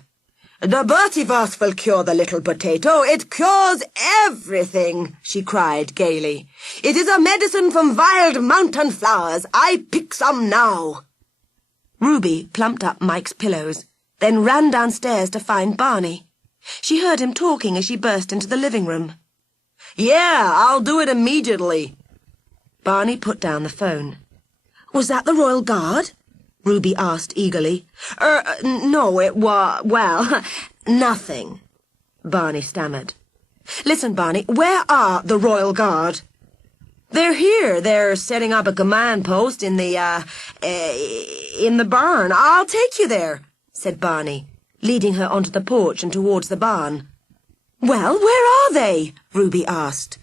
"The Bertiwurst will cure the little potato. It cures everything," she cried gaily. "It is a medicine from wild mountain flowers. I pick some now." Ruby plumped up Mike's pillows, then ran downstairs to find Barney. She heard him talking as she burst into the living room. "Yeah, I'll do it immediately." Barney put down the phone. "Was that the Royal Guard?" Ruby asked eagerly. No, it was, well, Nothing," Barney stammered. "Listen, Barney, where are the Royal Guard?" "They're here. They're setting up a command post in the barn. I'll take you there," said Barney, leading her onto the porch and towards the barn. "Well, where are they?" Ruby asked.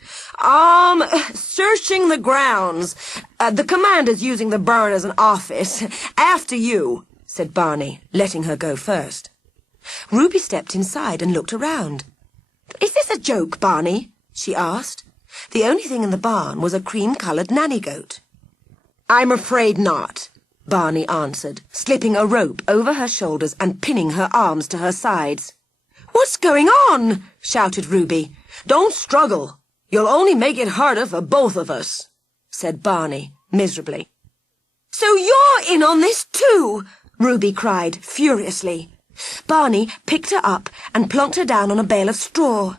Searching the grounds. The commander's using the barn as an office. After you," said Barney, letting her go first. Ruby stepped inside and looked around. "Is this a joke, Barney?" she asked. The only thing in the barn was a cream-coloured nanny goat. "I'm afraid not," Barney answered, slipping a rope over her shoulders and pinning her arms to her sides. "What's going on?" shouted Ruby. "Don't struggle. You'll only make it harder for both of us," said Barney, miserably. "So you're in on this too!" Ruby cried furiously. Barney picked her up and plonked her down on a bale of straw.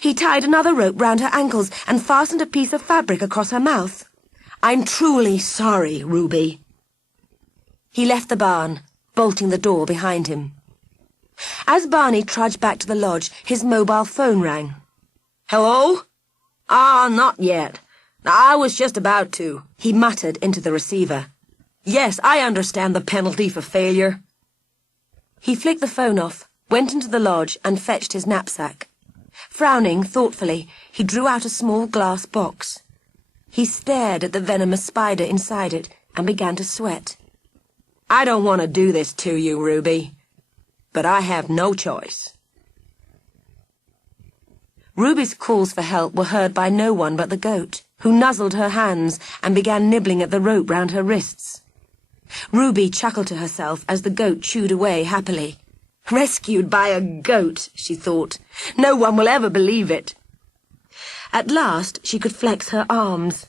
He tied another rope round her ankles and fastened a piece of fabric across her mouth. "I'm truly sorry, Ruby." He left the barn, bolting the door behind him. As Barney trudged back to the lodge, his mobile phone rang. "Hello? Not yet. I was just about to," he muttered into the receiver. "Yes, I understand the penalty for failure." He flicked the phone off, went into the lodge and fetched his knapsack. Frowning thoughtfully, he drew out a small glass box. He stared at the venomous spider inside it and began to sweat. "I don't want to do this to you, Ruby, but I have no choice." Ruby's calls for help were heard by no one but the goat, who nuzzled her hands and began nibbling at the rope round her wrists. Ruby chuckled to herself as the goat chewed away happily. "Rescued by a goat," she thought. "No one will ever believe it." At last she could flex her arms,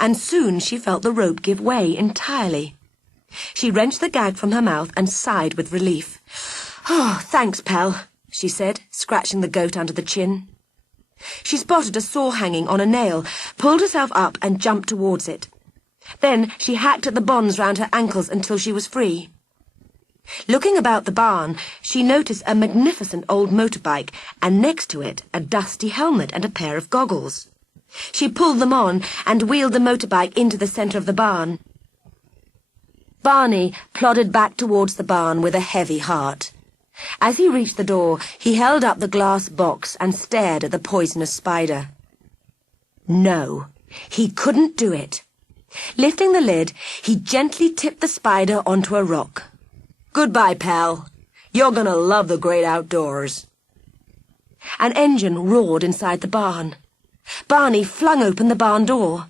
and soon she felt the rope give way entirely. She wrenched the gag from her mouth and sighed with relief. "Oh, thanks, pal," she said, scratching the goat under the chin. She spotted a saw hanging on a nail, pulled herself up and jumped towards it. Then she hacked at the bonds round her ankles until she was free. Looking about the barn, she noticed a magnificent old motorbike, and next to it a dusty helmet and a pair of goggles. She pulled them on and wheeled the motorbike into the centre of the barn. Barney plodded back towards the barn with a heavy heart. As he reached the door, he held up the glass box and stared at the poisonous spider. No, he couldn't do it. Lifting the lid, he gently tipped the spider onto a rock. "Goodbye, pal. You're gonna love the great outdoors." An engine roared inside the barn. Barney flung open the barn door.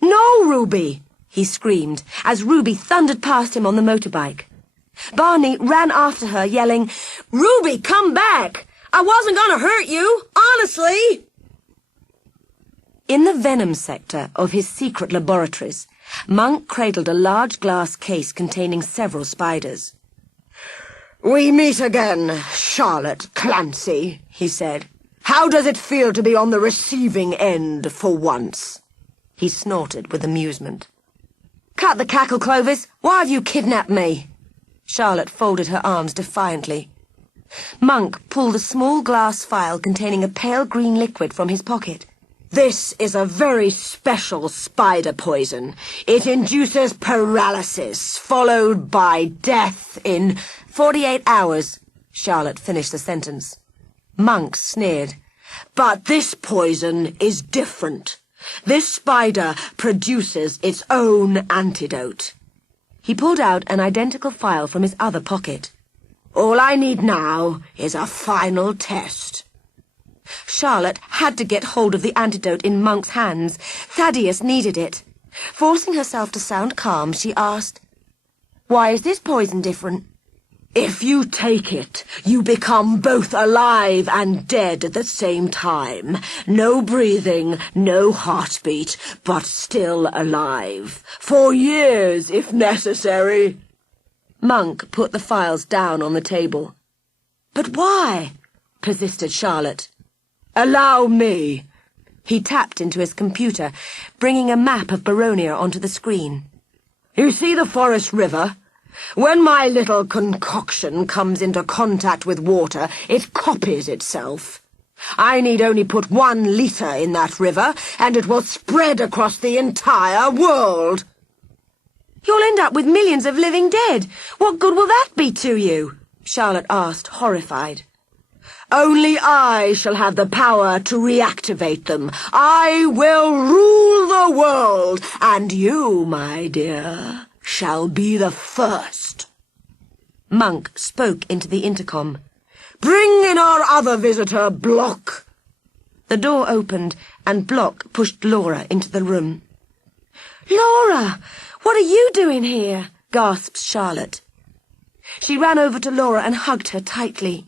"No, Ruby!" he screamed, as Ruby thundered past him on the motorbike. Barney ran after her, yelling, "Ruby, come back! I wasn't gonna hurt you, honestly!" In the venom sector of his secret laboratories, Monk cradled a large glass case containing several spiders. "We meet again, Charlotte Clancy," he said. "How does it feel to be on the receiving end for once?" He snorted with amusement. "Cut the cackle, Clovis! Why have you kidnapped me?" Charlotte folded her arms defiantly. Monk pulled a small glass phial containing a pale green liquid from his pocket. "This is a very special spider poison. It induces paralysis, followed by death in 48 hours, Charlotte finished the sentence. Monk sneered. "But this poison is different. This spider produces its own antidote." He pulled out an identical phial from his other pocket. "All I need now is a final test." Charlotte had to get hold of the antidote in Monk's hands. Thaddeus needed it. Forcing herself to sound calm, she asked, "Why is this poison different?" "If you take it, you become both alive and dead at the same time. No breathing, no heartbeat, but still alive. For years, if necessary." Monk put the phials down on the table. "But why?" persisted Charlotte. "Allow me." He tapped into his computer, bringing a map of Baronia onto the screen. "You see the forest river? When my little concoction comes into contact with water, it copies itself. I need only put 1 litre in that river, and it will spread across the entire world." "You'll end up with millions of living dead. What good will that be to you?" Charlotte asked, horrified. "Only I shall have the power to reactivate them. I will rule the world, and you, my dear, shall be the first." Monk spoke into the intercom. "Bring in our other visitor, Block." The door opened, and Block pushed Laura into the room. "Laura, what are you doing here?" gasped Charlotte. She ran over to Laura and hugged her tightly.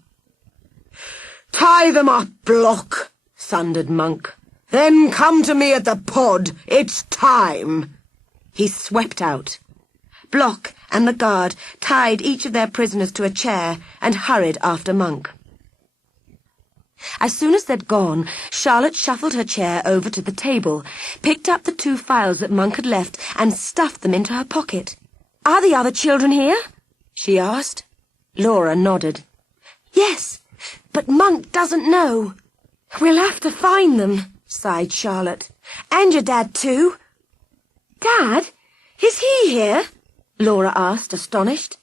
"Tie them up, Block," thundered Monk. "Then come to me at the pod. It's time." He swept out. Block and the guard tied each of their prisoners to a chair and hurried after Monk. As soon as they'd gone, Charlotte shuffled her chair over to the table, picked up the 2 phials that Monk had left, and stuffed them into her pocket. "Are the other children here?" she asked. Laura nodded. "Yes, but Monk doesn't know." "We'll have to find them," sighed Charlotte. "And your dad, too." "Dad? Is he here?" Laura asked, astonished.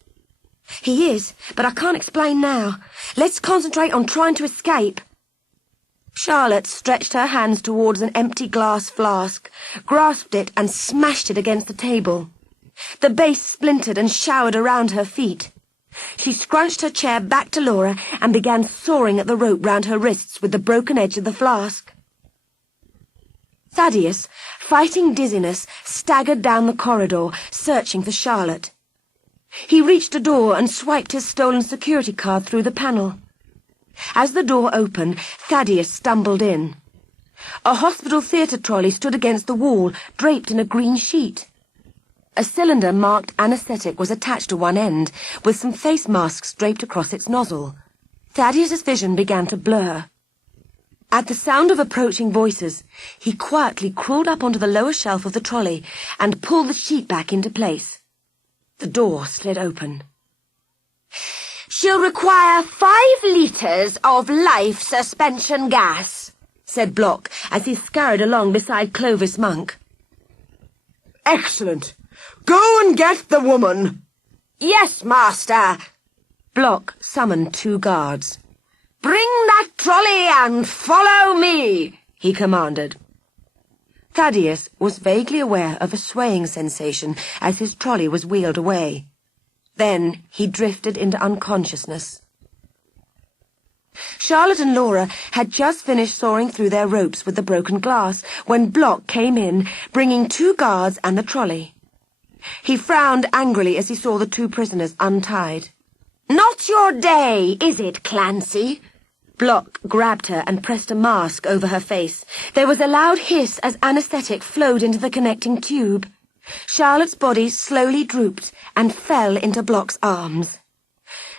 "He is, but I can't explain now. Let's concentrate on trying to escape." Charlotte stretched her hands towards an empty glass flask, grasped it and smashed it against the table. The base splintered and showered around her feet. She scrunched her chair back to Laura and began sawing at the rope round her wrists with the broken edge of the flask. Thaddeus, fighting dizziness, staggered down the corridor, searching for Charlotte. He reached a door and swiped his stolen security card through the panel. As the door opened, Thaddeus stumbled in. A hospital theatre trolley stood against the wall, draped in a green sheet. A cylinder marked anaesthetic was attached to one end, with some face masks draped across its nozzle. Thaddeus's vision began to blur. At the sound of approaching voices, he quietly crawled up onto the lower shelf of the trolley and pulled the sheet back into place. The door slid open. "She'll require 5 litres of life suspension gas," said Block as he scurried along beside Clovis Monk. "Excellent. Go and get the woman." "Yes, master." Block summoned 2 guards. "Bring that trolley and follow me," he commanded. Thaddeus was vaguely aware of a swaying sensation as his trolley was wheeled away. Then he drifted into unconsciousness. Charlotte and Laura had just finished sawing through their ropes with the broken glass when Block came in, bringing 2 guards and the trolley. He frowned angrily as he saw the 2 prisoners untied. "Not your day, is it, Clancy?" Block grabbed her and pressed a mask over her face. There was a loud hiss as anaesthetic flowed into the connecting tube. Charlotte's body slowly drooped and fell into Block's arms.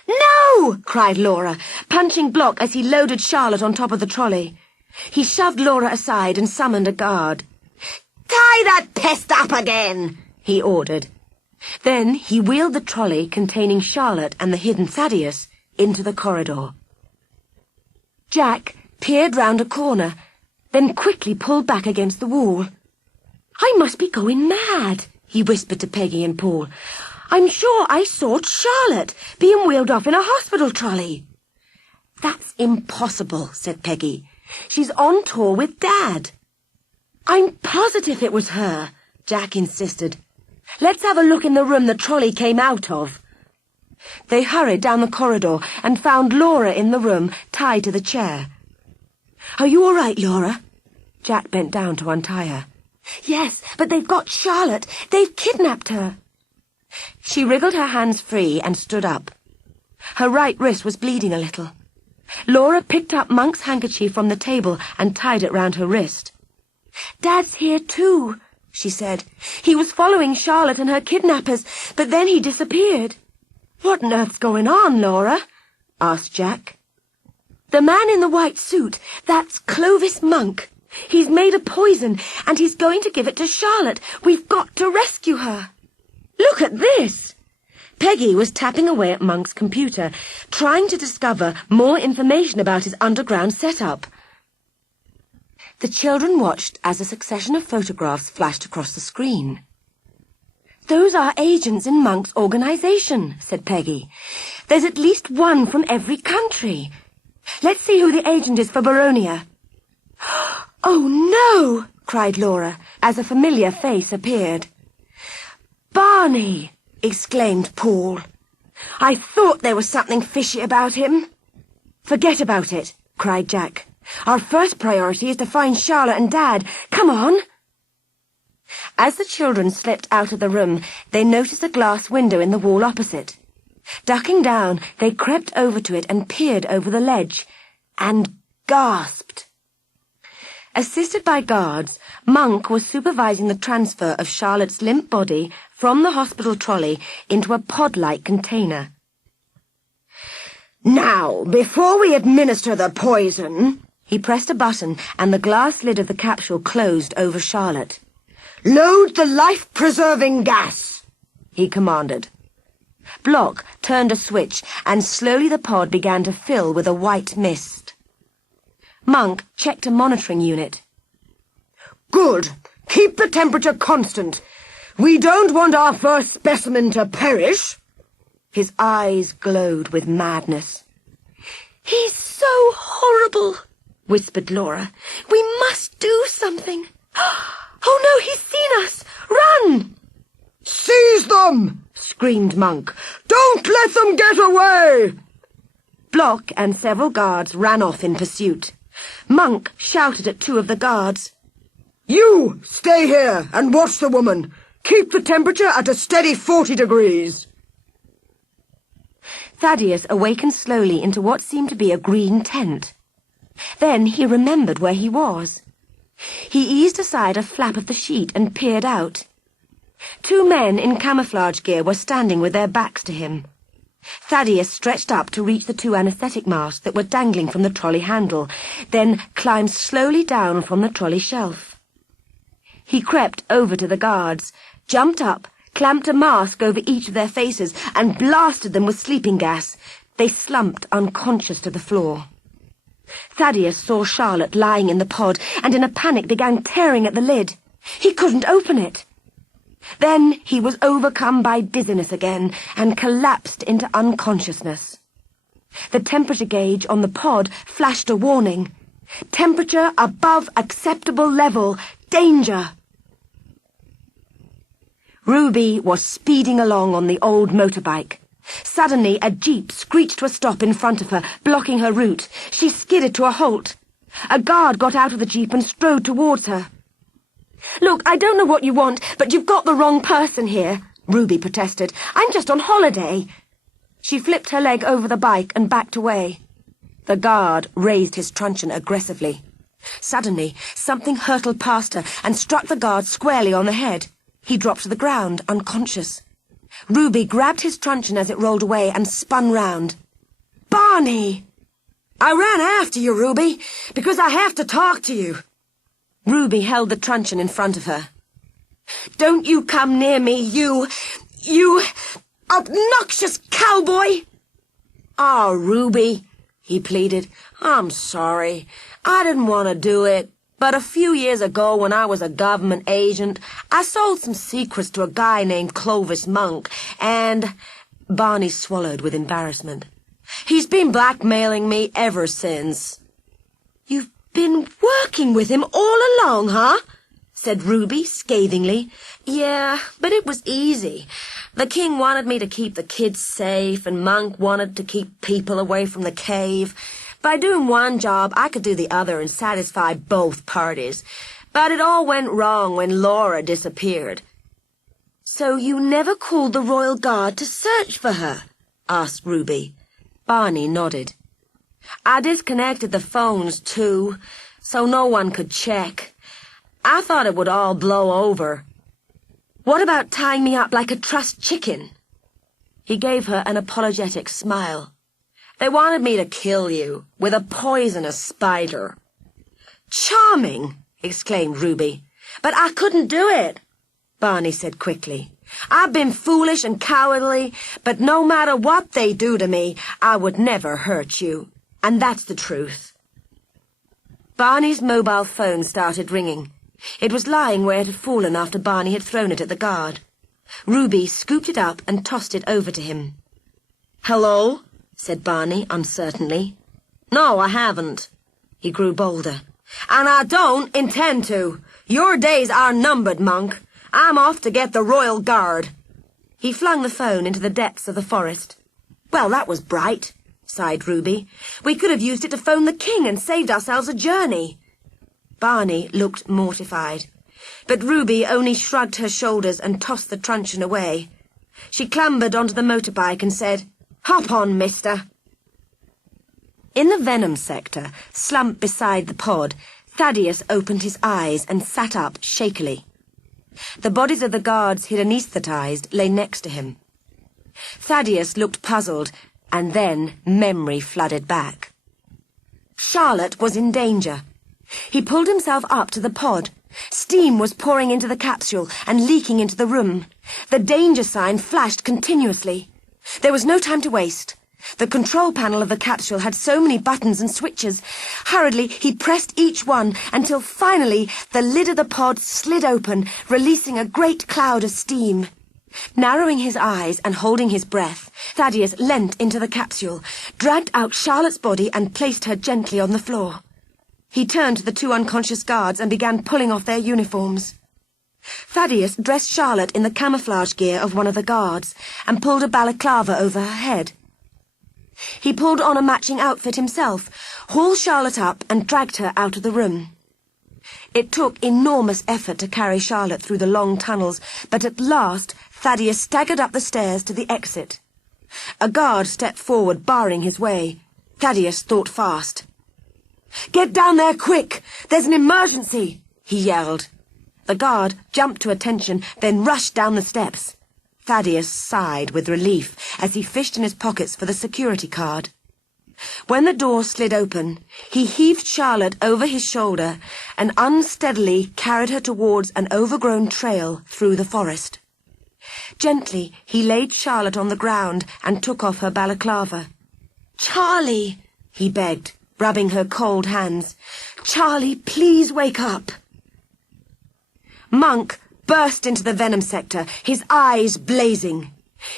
"No!" cried Laura, punching Block as he loaded Charlotte on top of the trolley. He shoved Laura aside and summoned a guard. "Tie that pest up again," he ordered. Then he wheeled the trolley containing Charlotte and the hidden Thaddeus into the corridor. Jack peered round a corner, then quickly pulled back against the wall. "I must be going mad," he whispered to Peggy and Paul. "I'm sure I saw Charlotte being wheeled off in a hospital trolley." "That's impossible," said Peggy. "She's on tour with Dad." "I'm positive it was her," Jack insisted. "Let's have a look in the room the trolley came out of." They hurried down the corridor and found Laura in the room, tied to the chair. "Are you all right, Laura?" Jack bent down to untie her. "Yes, but they've got Charlotte. They've kidnapped her." She wriggled her hands free and stood up. Her right wrist was bleeding a little. Laura picked up Monk's handkerchief from the table and tied it round her wrist. "Dad's here too," she said. "He was following Charlotte and her kidnappers, but then he disappeared." "What on earth's going on, Laura?" asked Jack. "The man in the white suit, that's Clovis Monk. He's made a poison, and he's going to give it to Charlotte. We've got to rescue her." "Look at this!" Peggy was tapping away at Monk's computer, trying to discover more information about his underground setup. The children watched as a succession of photographs flashed across the screen. "Those are agents in Monk's organization," said Peggy. "There's at least one from every country. Let's see who the agent is for Baronia." "Oh, no!" cried Laura, as a familiar face appeared. "Barney!" exclaimed Paul. "I thought there was something fishy about him." "Forget about it," cried Jack. "Our first priority is to find Charlotte and Dad. Come on!" As the children slipped out of the room, they noticed a glass window in the wall opposite. Ducking down, they crept over to it and peered over the ledge, and gasped. Assisted by guards, Monk was supervising the transfer of Charlotte's limp body from the hospital trolley into a pod-like container. "Now, before we administer the poison," he pressed a button and the glass lid of the capsule closed over Charlotte. "load the life-preserving gas," he commanded. Block turned a switch and slowly the pod began to fill with a white mist. Monk checked a monitoring unit. "Good. Keep the temperature constant. We don't want our first specimen to perish." His eyes glowed with madness. "He's so horrible," whispered Laura. "We must do something. Oh no, he's seen us! Run!" "Seize them!" screamed Monk. "Don't let them get away!" Block and several guards ran off in pursuit. Monk shouted at 2 of the guards. "You stay here and watch the woman. Keep the temperature at a steady 40 degrees. Thaddeus awakened slowly into what seemed to be a green tent. Then he remembered where he was. He eased aside a flap of the sheet and peered out. 2 men in camouflage gear were standing with their backs to him. Thaddeus stretched up to reach the 2 anaesthetic masks that were dangling from the trolley handle, then climbed slowly down from the trolley shelf. He crept over to the guards, jumped up, clamped a mask over each of their faces, and blasted them with sleeping gas. They slumped unconscious to the floor. Thaddeus saw Charlotte lying in the pod, and in a panic began tearing at the lid. He couldn't open it. Then he was overcome by dizziness again and collapsed into unconsciousness. The temperature gauge on the pod flashed a warning. Temperature above acceptable level. Danger! Ruby was speeding along on the old motorbike. Suddenly, a jeep screeched to a stop in front of her, blocking her route. She skidded to a halt. A guard got out of the jeep and strode towards her. "Look, I don't know what you want, but you've got the wrong person here," Ruby protested. "I'm just on holiday." She flipped her leg over the bike and backed away. The guard raised his truncheon aggressively. Suddenly, something hurtled past her and struck the guard squarely on the head. He dropped to the ground, unconscious. Ruby grabbed his truncheon as it rolled away and spun round. "Barney!" "I ran after you, Ruby, because I have to talk to you." Ruby held the truncheon in front of her. "Don't you come near me, you obnoxious cowboy!" "Oh, Ruby," he pleaded, "I'm sorry. I didn't want to do it. But a few years ago, when I was a government agent, I sold some secrets to a guy named Clovis Monk, and—" Barney swallowed with embarrassment. "He's been blackmailing me ever since." "You've been working with him all along, huh?" said Ruby scathingly. "Yeah, but it was easy. The king wanted me to keep the kids safe, and Monk wanted to keep people away from the cave. By doing one job, I could do the other and satisfy both parties. But it all went wrong when Laura disappeared." "So you never called the Royal Guard to search for her?" asked Ruby. Barney nodded. "I disconnected the phones, too, so no one could check. I thought it would all blow over." "What about tying me up like a trussed chicken?" He gave her an apologetic smile. "They wanted me to kill you with a poisonous spider." "Charming!" exclaimed Ruby. "But I couldn't do it," Barney said quickly. "I've been foolish and cowardly, but no matter what they do to me, I would never hurt you. And that's the truth." Barney's mobile phone started ringing. It was lying where it had fallen after Barney had thrown it at the guard. Ruby scooped it up and tossed it over to him. "Hello?" said Barney uncertainly. "No, I haven't." He grew bolder. "And I don't intend to. Your days are numbered, Monk. I'm off to get the Royal Guard." He flung the phone into the depths of the forest. "Well, that was bright," sighed Ruby. "We could have used it to phone the king and saved ourselves a journey." Barney looked mortified, but Ruby only shrugged her shoulders and tossed the truncheon away. She clambered onto the motorbike and said, "Hop on, mister." In the venom sector, slumped beside the pod, Thaddeus opened his eyes and sat up shakily. The bodies of the guards he'd anaesthetized lay next to him. Thaddeus looked puzzled, and then memory flooded back. Charlotte was in danger. He pulled himself up to the pod. Steam was pouring into the capsule and leaking into the room. The danger sign flashed continuously. There was no time to waste. The control panel of the capsule had so many buttons and switches. Hurriedly, he pressed each one until finally the lid of the pod slid open, releasing a great cloud of steam. Narrowing his eyes and holding his breath, Thaddeus leant into the capsule, dragged out Charlotte's body and placed her gently on the floor. He turned to the 2 unconscious guards and began pulling off their uniforms. Thaddeus dressed Charlotte in the camouflage gear of one of the guards and pulled a balaclava over her head. He pulled on a matching outfit himself, hauled Charlotte up and dragged her out of the room. It took enormous effort to carry Charlotte through the long tunnels, but at last Thaddeus staggered up the stairs to the exit. A guard stepped forward, barring his way. Thaddeus thought fast. "Get down there, quick! There's an emergency!" he yelled. The guard jumped to attention, then rushed down the steps. Thaddeus sighed with relief as he fished in his pockets for the security card. When the door slid open, he heaved Charlotte over his shoulder and unsteadily carried her towards an overgrown trail through the forest. Gently, he laid Charlotte on the ground and took off her balaclava. "Charlie," he begged, rubbing her cold hands. "Charlie, please wake up." Monk burst into the venom sector, his eyes blazing.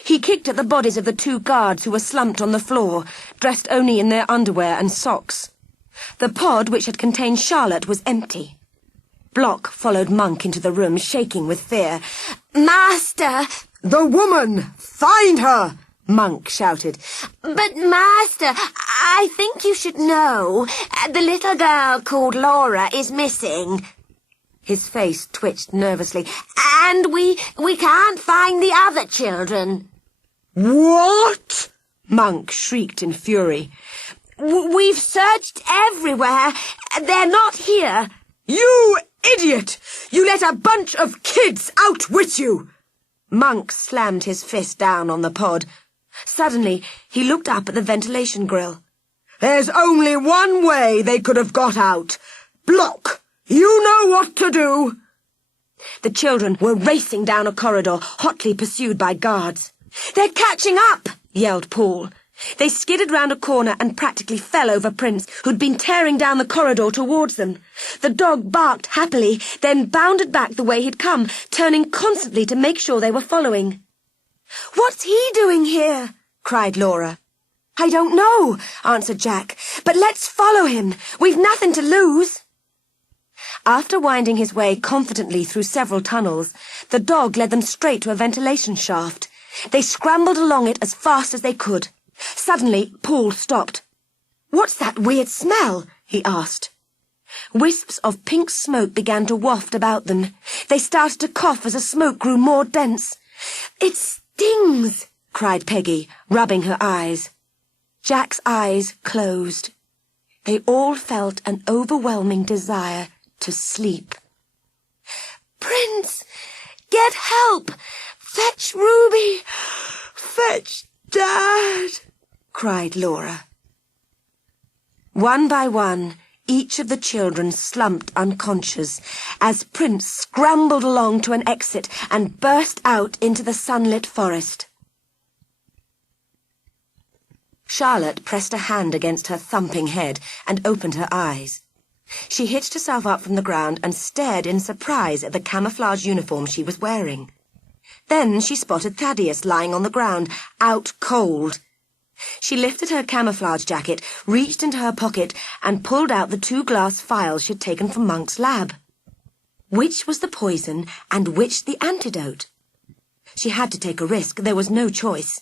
He kicked at the bodies of the 2 guards who were slumped on the floor, dressed only in their underwear and socks. The pod which had contained Charlotte was empty. Block followed Monk into the room, shaking with fear. "Master!" "The woman! Find her!" Monk shouted. "But, Master, I think you should know. The little girl called Laura is missing." His face twitched nervously. "And we can't find the other children." "What?" Monk shrieked in fury. "We've searched everywhere. They're not here." "You idiot! You let a bunch of kids outwit you!" Monk slammed his fist down on the pod. Suddenly, he looked up at the ventilation grill. "There's only one way they could have got out. Block! You know what to do!" The children were racing down a corridor, hotly pursued by guards. "They're catching up!" yelled Paul. They skidded round a corner and practically fell over Prince, who'd been tearing down the corridor towards them. The dog barked happily, then bounded back the way he'd come, turning constantly to make sure they were following. "What's he doing here?" cried Laura. "I don't know," answered Jack, "but let's follow him. We've nothing to lose." After winding his way confidently through several tunnels, the dog led them straight to a ventilation shaft. They scrambled along it as fast as they could. Suddenly, Paul stopped. "What's that weird smell?" he asked. Wisps of pink smoke began to waft about them. They started to cough as the smoke grew more dense. "It stings!" cried Peggy, rubbing her eyes. Jack's eyes closed. They all felt an overwhelming desire to sleep. "Prince, get help! Fetch Ruby! Fetch Dad!" cried Laura. One by one, each of the children slumped unconscious as Prince scrambled along to an exit and burst out into the sunlit forest. Charlotte pressed a hand against her thumping head and opened her eyes. She hitched herself up from the ground and stared in surprise at the camouflage uniform she was wearing. Then she spotted Thaddeus lying on the ground, out cold. She lifted her camouflage jacket, reached into her pocket, and pulled out the 2 glass phials she'd taken from Monk's lab. Which was the poison and which the antidote? She had to take a risk. There was no choice.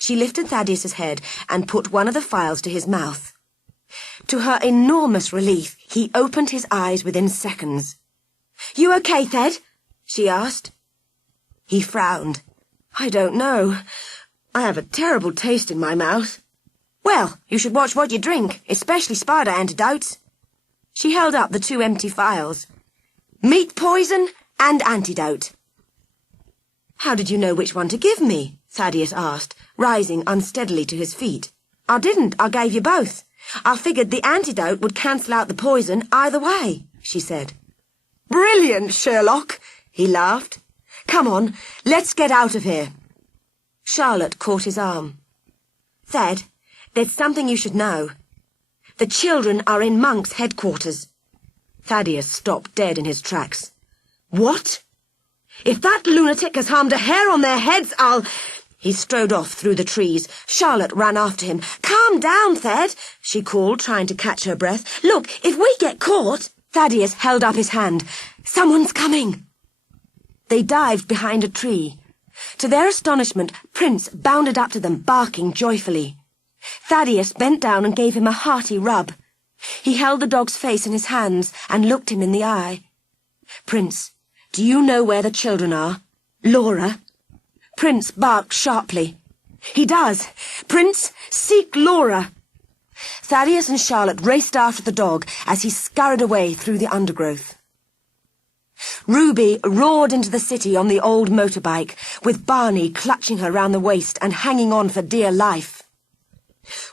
She lifted Thaddeus's head and put one of the phials to his mouth. To her enormous relief, he opened his eyes within seconds. "You okay, Thed?" she asked. He frowned. "I don't know. I have a terrible taste in my mouth." "Well, you should watch what you drink, especially spider antidotes." She held up the 2 empty phials. "Meat poison and antidote." "How did you know which one to give me?" Thaddeus asked, rising unsteadily to his feet. "I didn't. I gave you both. I figured the antidote would cancel out the poison either way," she said. "Brilliant, Sherlock," he laughed. "Come on, let's get out of here." Charlotte caught his arm. "Thed, there's something you should know. The children are in Monk's headquarters." Thaddeus stopped dead in his tracks. "What? If that lunatic has harmed a hair on their heads, I'll—" He strode off through the trees. Charlotte ran after him. "Calm down, Thed," she called, trying to catch her breath. "Look, if we get caught—" Thaddeus held up his hand. "Someone's coming." They dived behind a tree. To their astonishment, Prince bounded up to them, barking joyfully. Thaddeus bent down and gave him a hearty rub. He held the dog's face in his hands and looked him in the eye. "Prince, do you know where the children are? Laura?" Prince barked sharply. "He does. Prince, seek Laura." Thaddeus and Charlotte raced after the dog as he scurried away through the undergrowth. Ruby roared into the city on the old motorbike, with Barney clutching her round the waist and hanging on for dear life.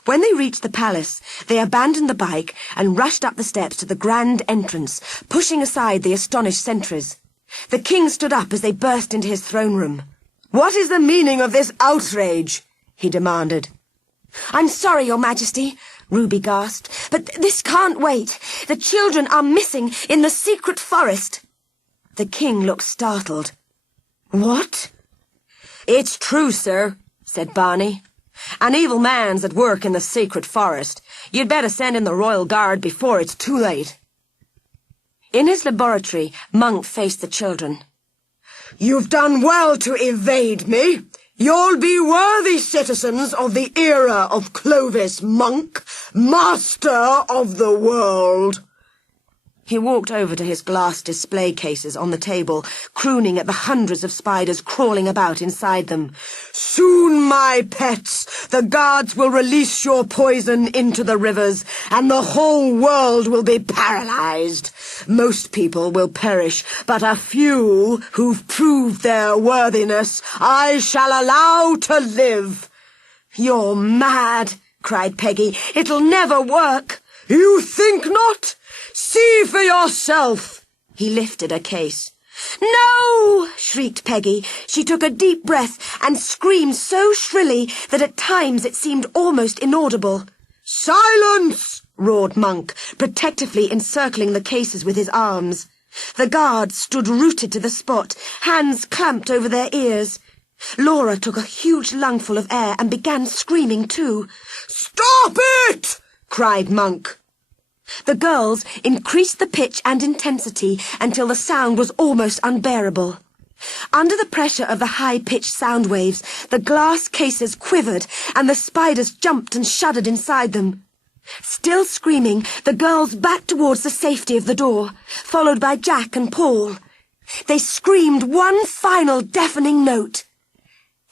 When they reached the palace, they abandoned the bike and rushed up the steps to the grand entrance, pushing aside the astonished sentries. The king stood up as they burst into his throne room. "What is the meaning of this outrage?" he demanded. "I'm sorry, Your Majesty," Ruby gasped, "but this can't wait. The children are missing in the secret forest." The king looked startled. "What?" "It's true, sir," said Barney. "An evil man's at work in the secret forest. You'd better send in the royal guard before it's too late." In his laboratory, Monk faced the children. "You've done well to evade me. You'll be worthy citizens of the era of Clovis Monk, master of the world." He walked over to his glass display cases on the table, crooning at the hundreds of spiders crawling about inside them. "Soon, my pets, the guards will release your poison into the rivers, and the whole world will be paralyzed. Most people will perish, but a few who've proved their worthiness I shall allow to live." "You're mad," cried Peggy. "It'll never work." "You think not? See for yourself." He lifted a case. "No!" shrieked Peggy. She took a deep breath and screamed so shrilly that at times it seemed almost inaudible. "Silence!" roared Monk, protectively encircling the cases with his arms. The guards stood rooted to the spot, hands clamped over their ears. Laura took a huge lungful of air and began screaming too. "Stop it!" cried Monk. The girls increased the pitch and intensity until the sound was almost unbearable. Under the pressure of the high-pitched sound waves, the glass cases quivered and the spiders jumped and shuddered inside them. Still screaming, the girls backed towards the safety of the door, followed by Jack and Paul. They screamed one final deafening note.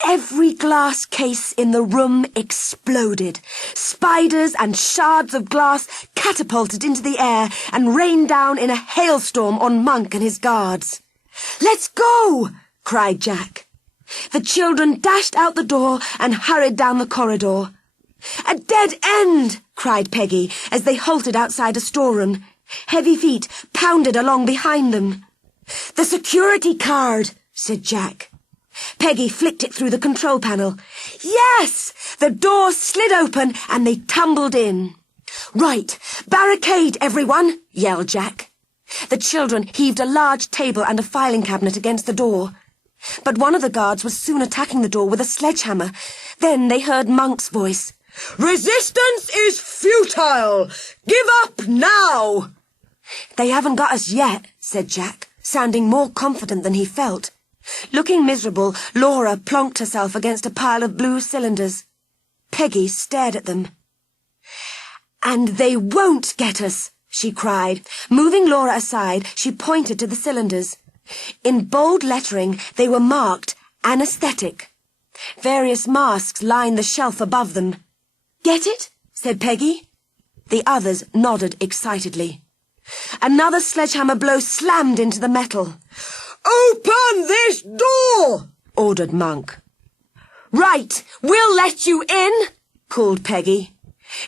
Every glass case in the room exploded. Spiders and shards of glass catapulted into the air and rained down in a hailstorm on Monk and his guards. "Let's go!" cried Jack. The children dashed out the door and hurried down the corridor. "A dead end!" cried Peggy as they halted outside a storeroom. Heavy feet pounded along behind them. "The security card," said Jack. Peggy flicked it through the control panel. Yes! The door slid open and they tumbled in. "Right, barricade, everyone!" yelled Jack. The children heaved a large table and a filing cabinet against the door. But one of the guards was soon attacking the door with a sledgehammer. Then they heard Monk's voice. "Resistance is futile! Give up now!" "They haven't got us yet," said Jack, sounding more confident than he felt. Looking miserable, Laura plonked herself against a pile of blue cylinders. Peggy stared at them. "And they won't get us," she cried. Moving Laura aside, she pointed to the cylinders. In bold lettering, they were marked Anesthetic. Various masks lined the shelf above them. "Get it?" said Peggy. The others nodded excitedly. Another sledgehammer blow slammed into the metal. "Open this door!" ordered Monk. "Right, we'll let you in," called Peggy.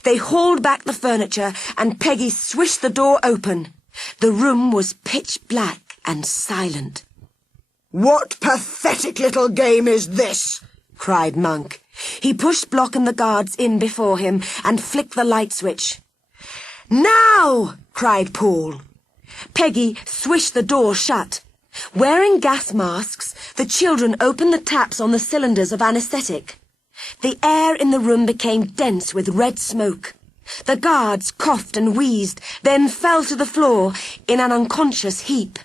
They hauled back the furniture and Peggy swished the door open. The room was pitch black and silent. "What pathetic little game is this?" cried Monk. He pushed Block and the guards in before him and flicked the light switch. "Now!" cried Paul. Peggy swished the door shut. Wearing gas masks, the children opened the taps on the cylinders of anesthetic. The air in the room became dense with red smoke. The guards coughed and wheezed, then fell to the floor in an unconscious heap.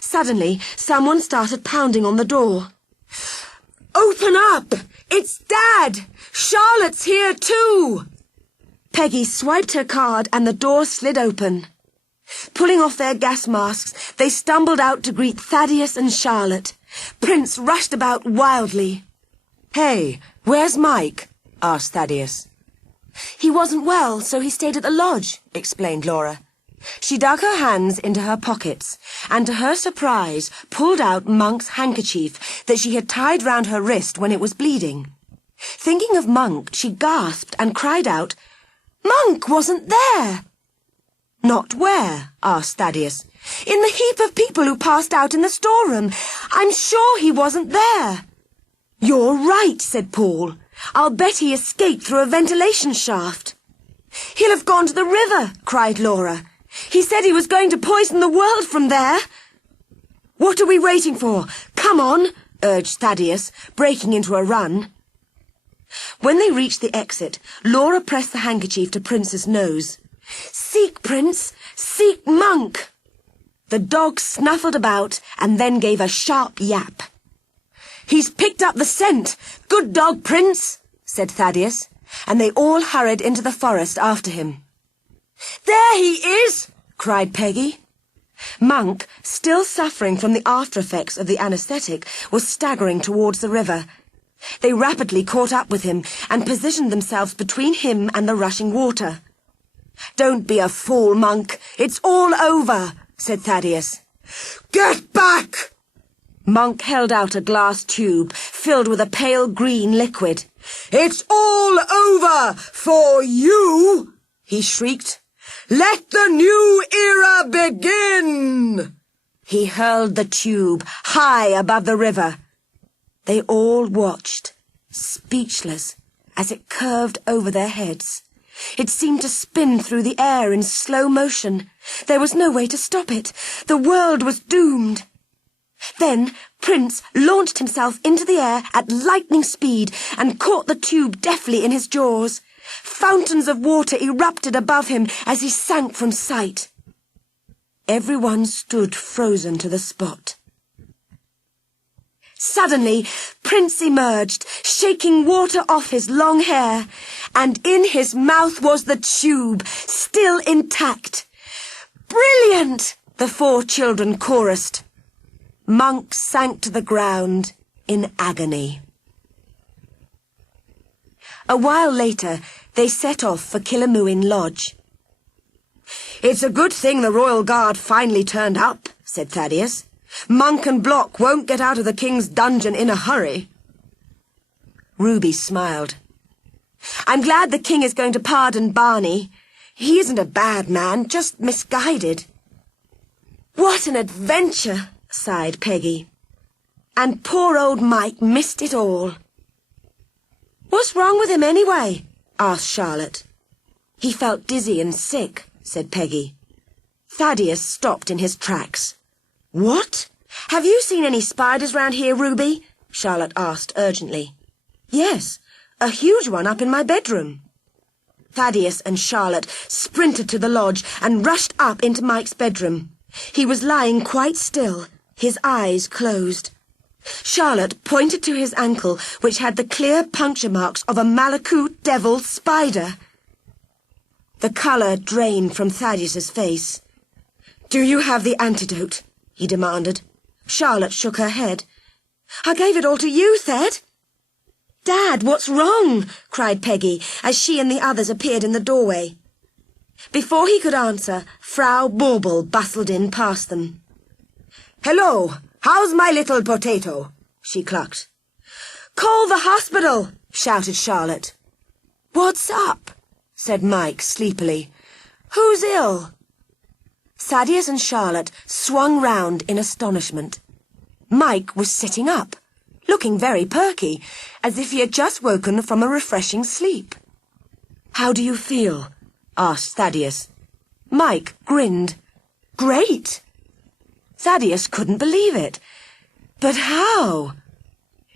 Suddenly, someone started pounding on the door. "Open up! It's Dad! Charlotte's here too!" Peggy swiped her card and the door slid open. Pulling off their gas masks, they stumbled out to greet Thaddeus and Charlotte. Prince rushed about wildly. "Hey, where's Mike?" asked Thaddeus. "He wasn't well, so he stayed at the lodge," explained Laura. She dug her hands into her pockets and, to her surprise, pulled out Monk's handkerchief that she had tied round her wrist when it was bleeding. Thinking of Monk, she gasped and cried out, "Monk wasn't there!" "Not where?" asked Thaddeus. "In the heap of people who passed out in the storeroom. I'm sure he wasn't there." "You're right," said Paul. "I'll bet he escaped through a ventilation shaft." "He'll have gone to the river," cried Laura. "He said he was going to poison the world from there." "What are we waiting for? Come on," urged Thaddeus, breaking into a run. When they reached the exit, Laura pressed the handkerchief to Prince's nose. "Seek, Prince! Seek Monk!" The dog snuffled about and then gave a sharp yap. "He's picked up the scent! Good dog, Prince!" said Thaddeus, and they all hurried into the forest after him. "There he is!" cried Peggy. Monk, still suffering from the after-effects of the anaesthetic, was staggering towards the river. They rapidly caught up with him and positioned themselves between him and the rushing water. "Don't be a fool, Monk. It's all over," said Thaddeus. "Get back!" Monk held out a glass tube filled with a pale green liquid. "It's all over for you!" he shrieked. "Let the new era begin!" He hurled the tube high above the river. They all watched, speechless, as it curved over their heads. It seemed to spin through the air in slow motion. There was no way to stop it. The world was doomed. Then Prince launched himself into the air at lightning speed and caught the tube deftly in his jaws. Fountains of water erupted above him as he sank from sight. Everyone stood frozen to the spot. Suddenly, Prince emerged, shaking water off his long hair, and in his mouth was the tube, still intact. "Brilliant!" the 4 children chorused. Monk sank to the ground in agony. A while later, they set off for Killimooin Lodge. "It's a good thing the Royal Guard finally turned up," said Thaddeus. "Monk and Block won't get out of the King's dungeon in a hurry." Ruby smiled. "I'm glad the King is going to pardon Barney. He isn't a bad man, just misguided." "What an adventure!" sighed Peggy. "And poor old Mike missed it all." "What's wrong with him anyway?" asked Charlotte. "He felt dizzy and sick," said Peggy. Thaddeus stopped in his tracks. "What? Have you seen any spiders round here, Ruby?" Charlotte asked urgently. "Yes, a huge one up in my bedroom." Thaddeus and Charlotte sprinted to the lodge and rushed up into Mike's bedroom. He was lying quite still, his eyes closed. Charlotte pointed to his ankle, which had the clear puncture marks of a Malakut devil spider. The colour drained from Thaddeus's face. "Do you have the antidote?" he demanded. Charlotte shook her head. "I gave it all to you, Thad." "Dad, what's wrong?" cried Peggy, as she and the others appeared in the doorway. Before he could answer, Frau Bauble bustled in past them. "Hello, how's my little potato?" she clucked. "Call the hospital!" shouted Charlotte. "What's up?" said Mike sleepily. "Who's ill?" Thaddeus and Charlotte swung round in astonishment. Mike was sitting up, looking very perky, as if he had just woken from a refreshing sleep. "How do you feel?" asked Thaddeus. Mike grinned. "Great!" Thaddeus couldn't believe it. "But how?"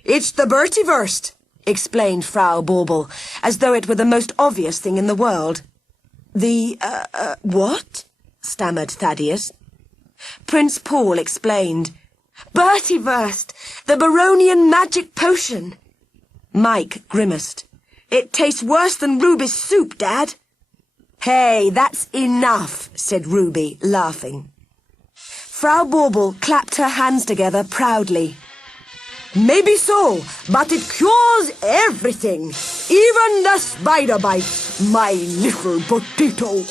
"It's the Bertieverse," explained Frau Bauble, as though it were the most obvious thing in the world. "The, what?" stammered Thaddeus. Prince Paul explained. "Bertieverse, the Baronian magic potion." Mike grimaced. "It tastes worse than Ruby's soup, Dad." "Hey, that's enough," said Ruby, laughing. Frau Bauble clapped her hands together proudly. "Maybe so, but it cures everything, even the spider bite, my little potato."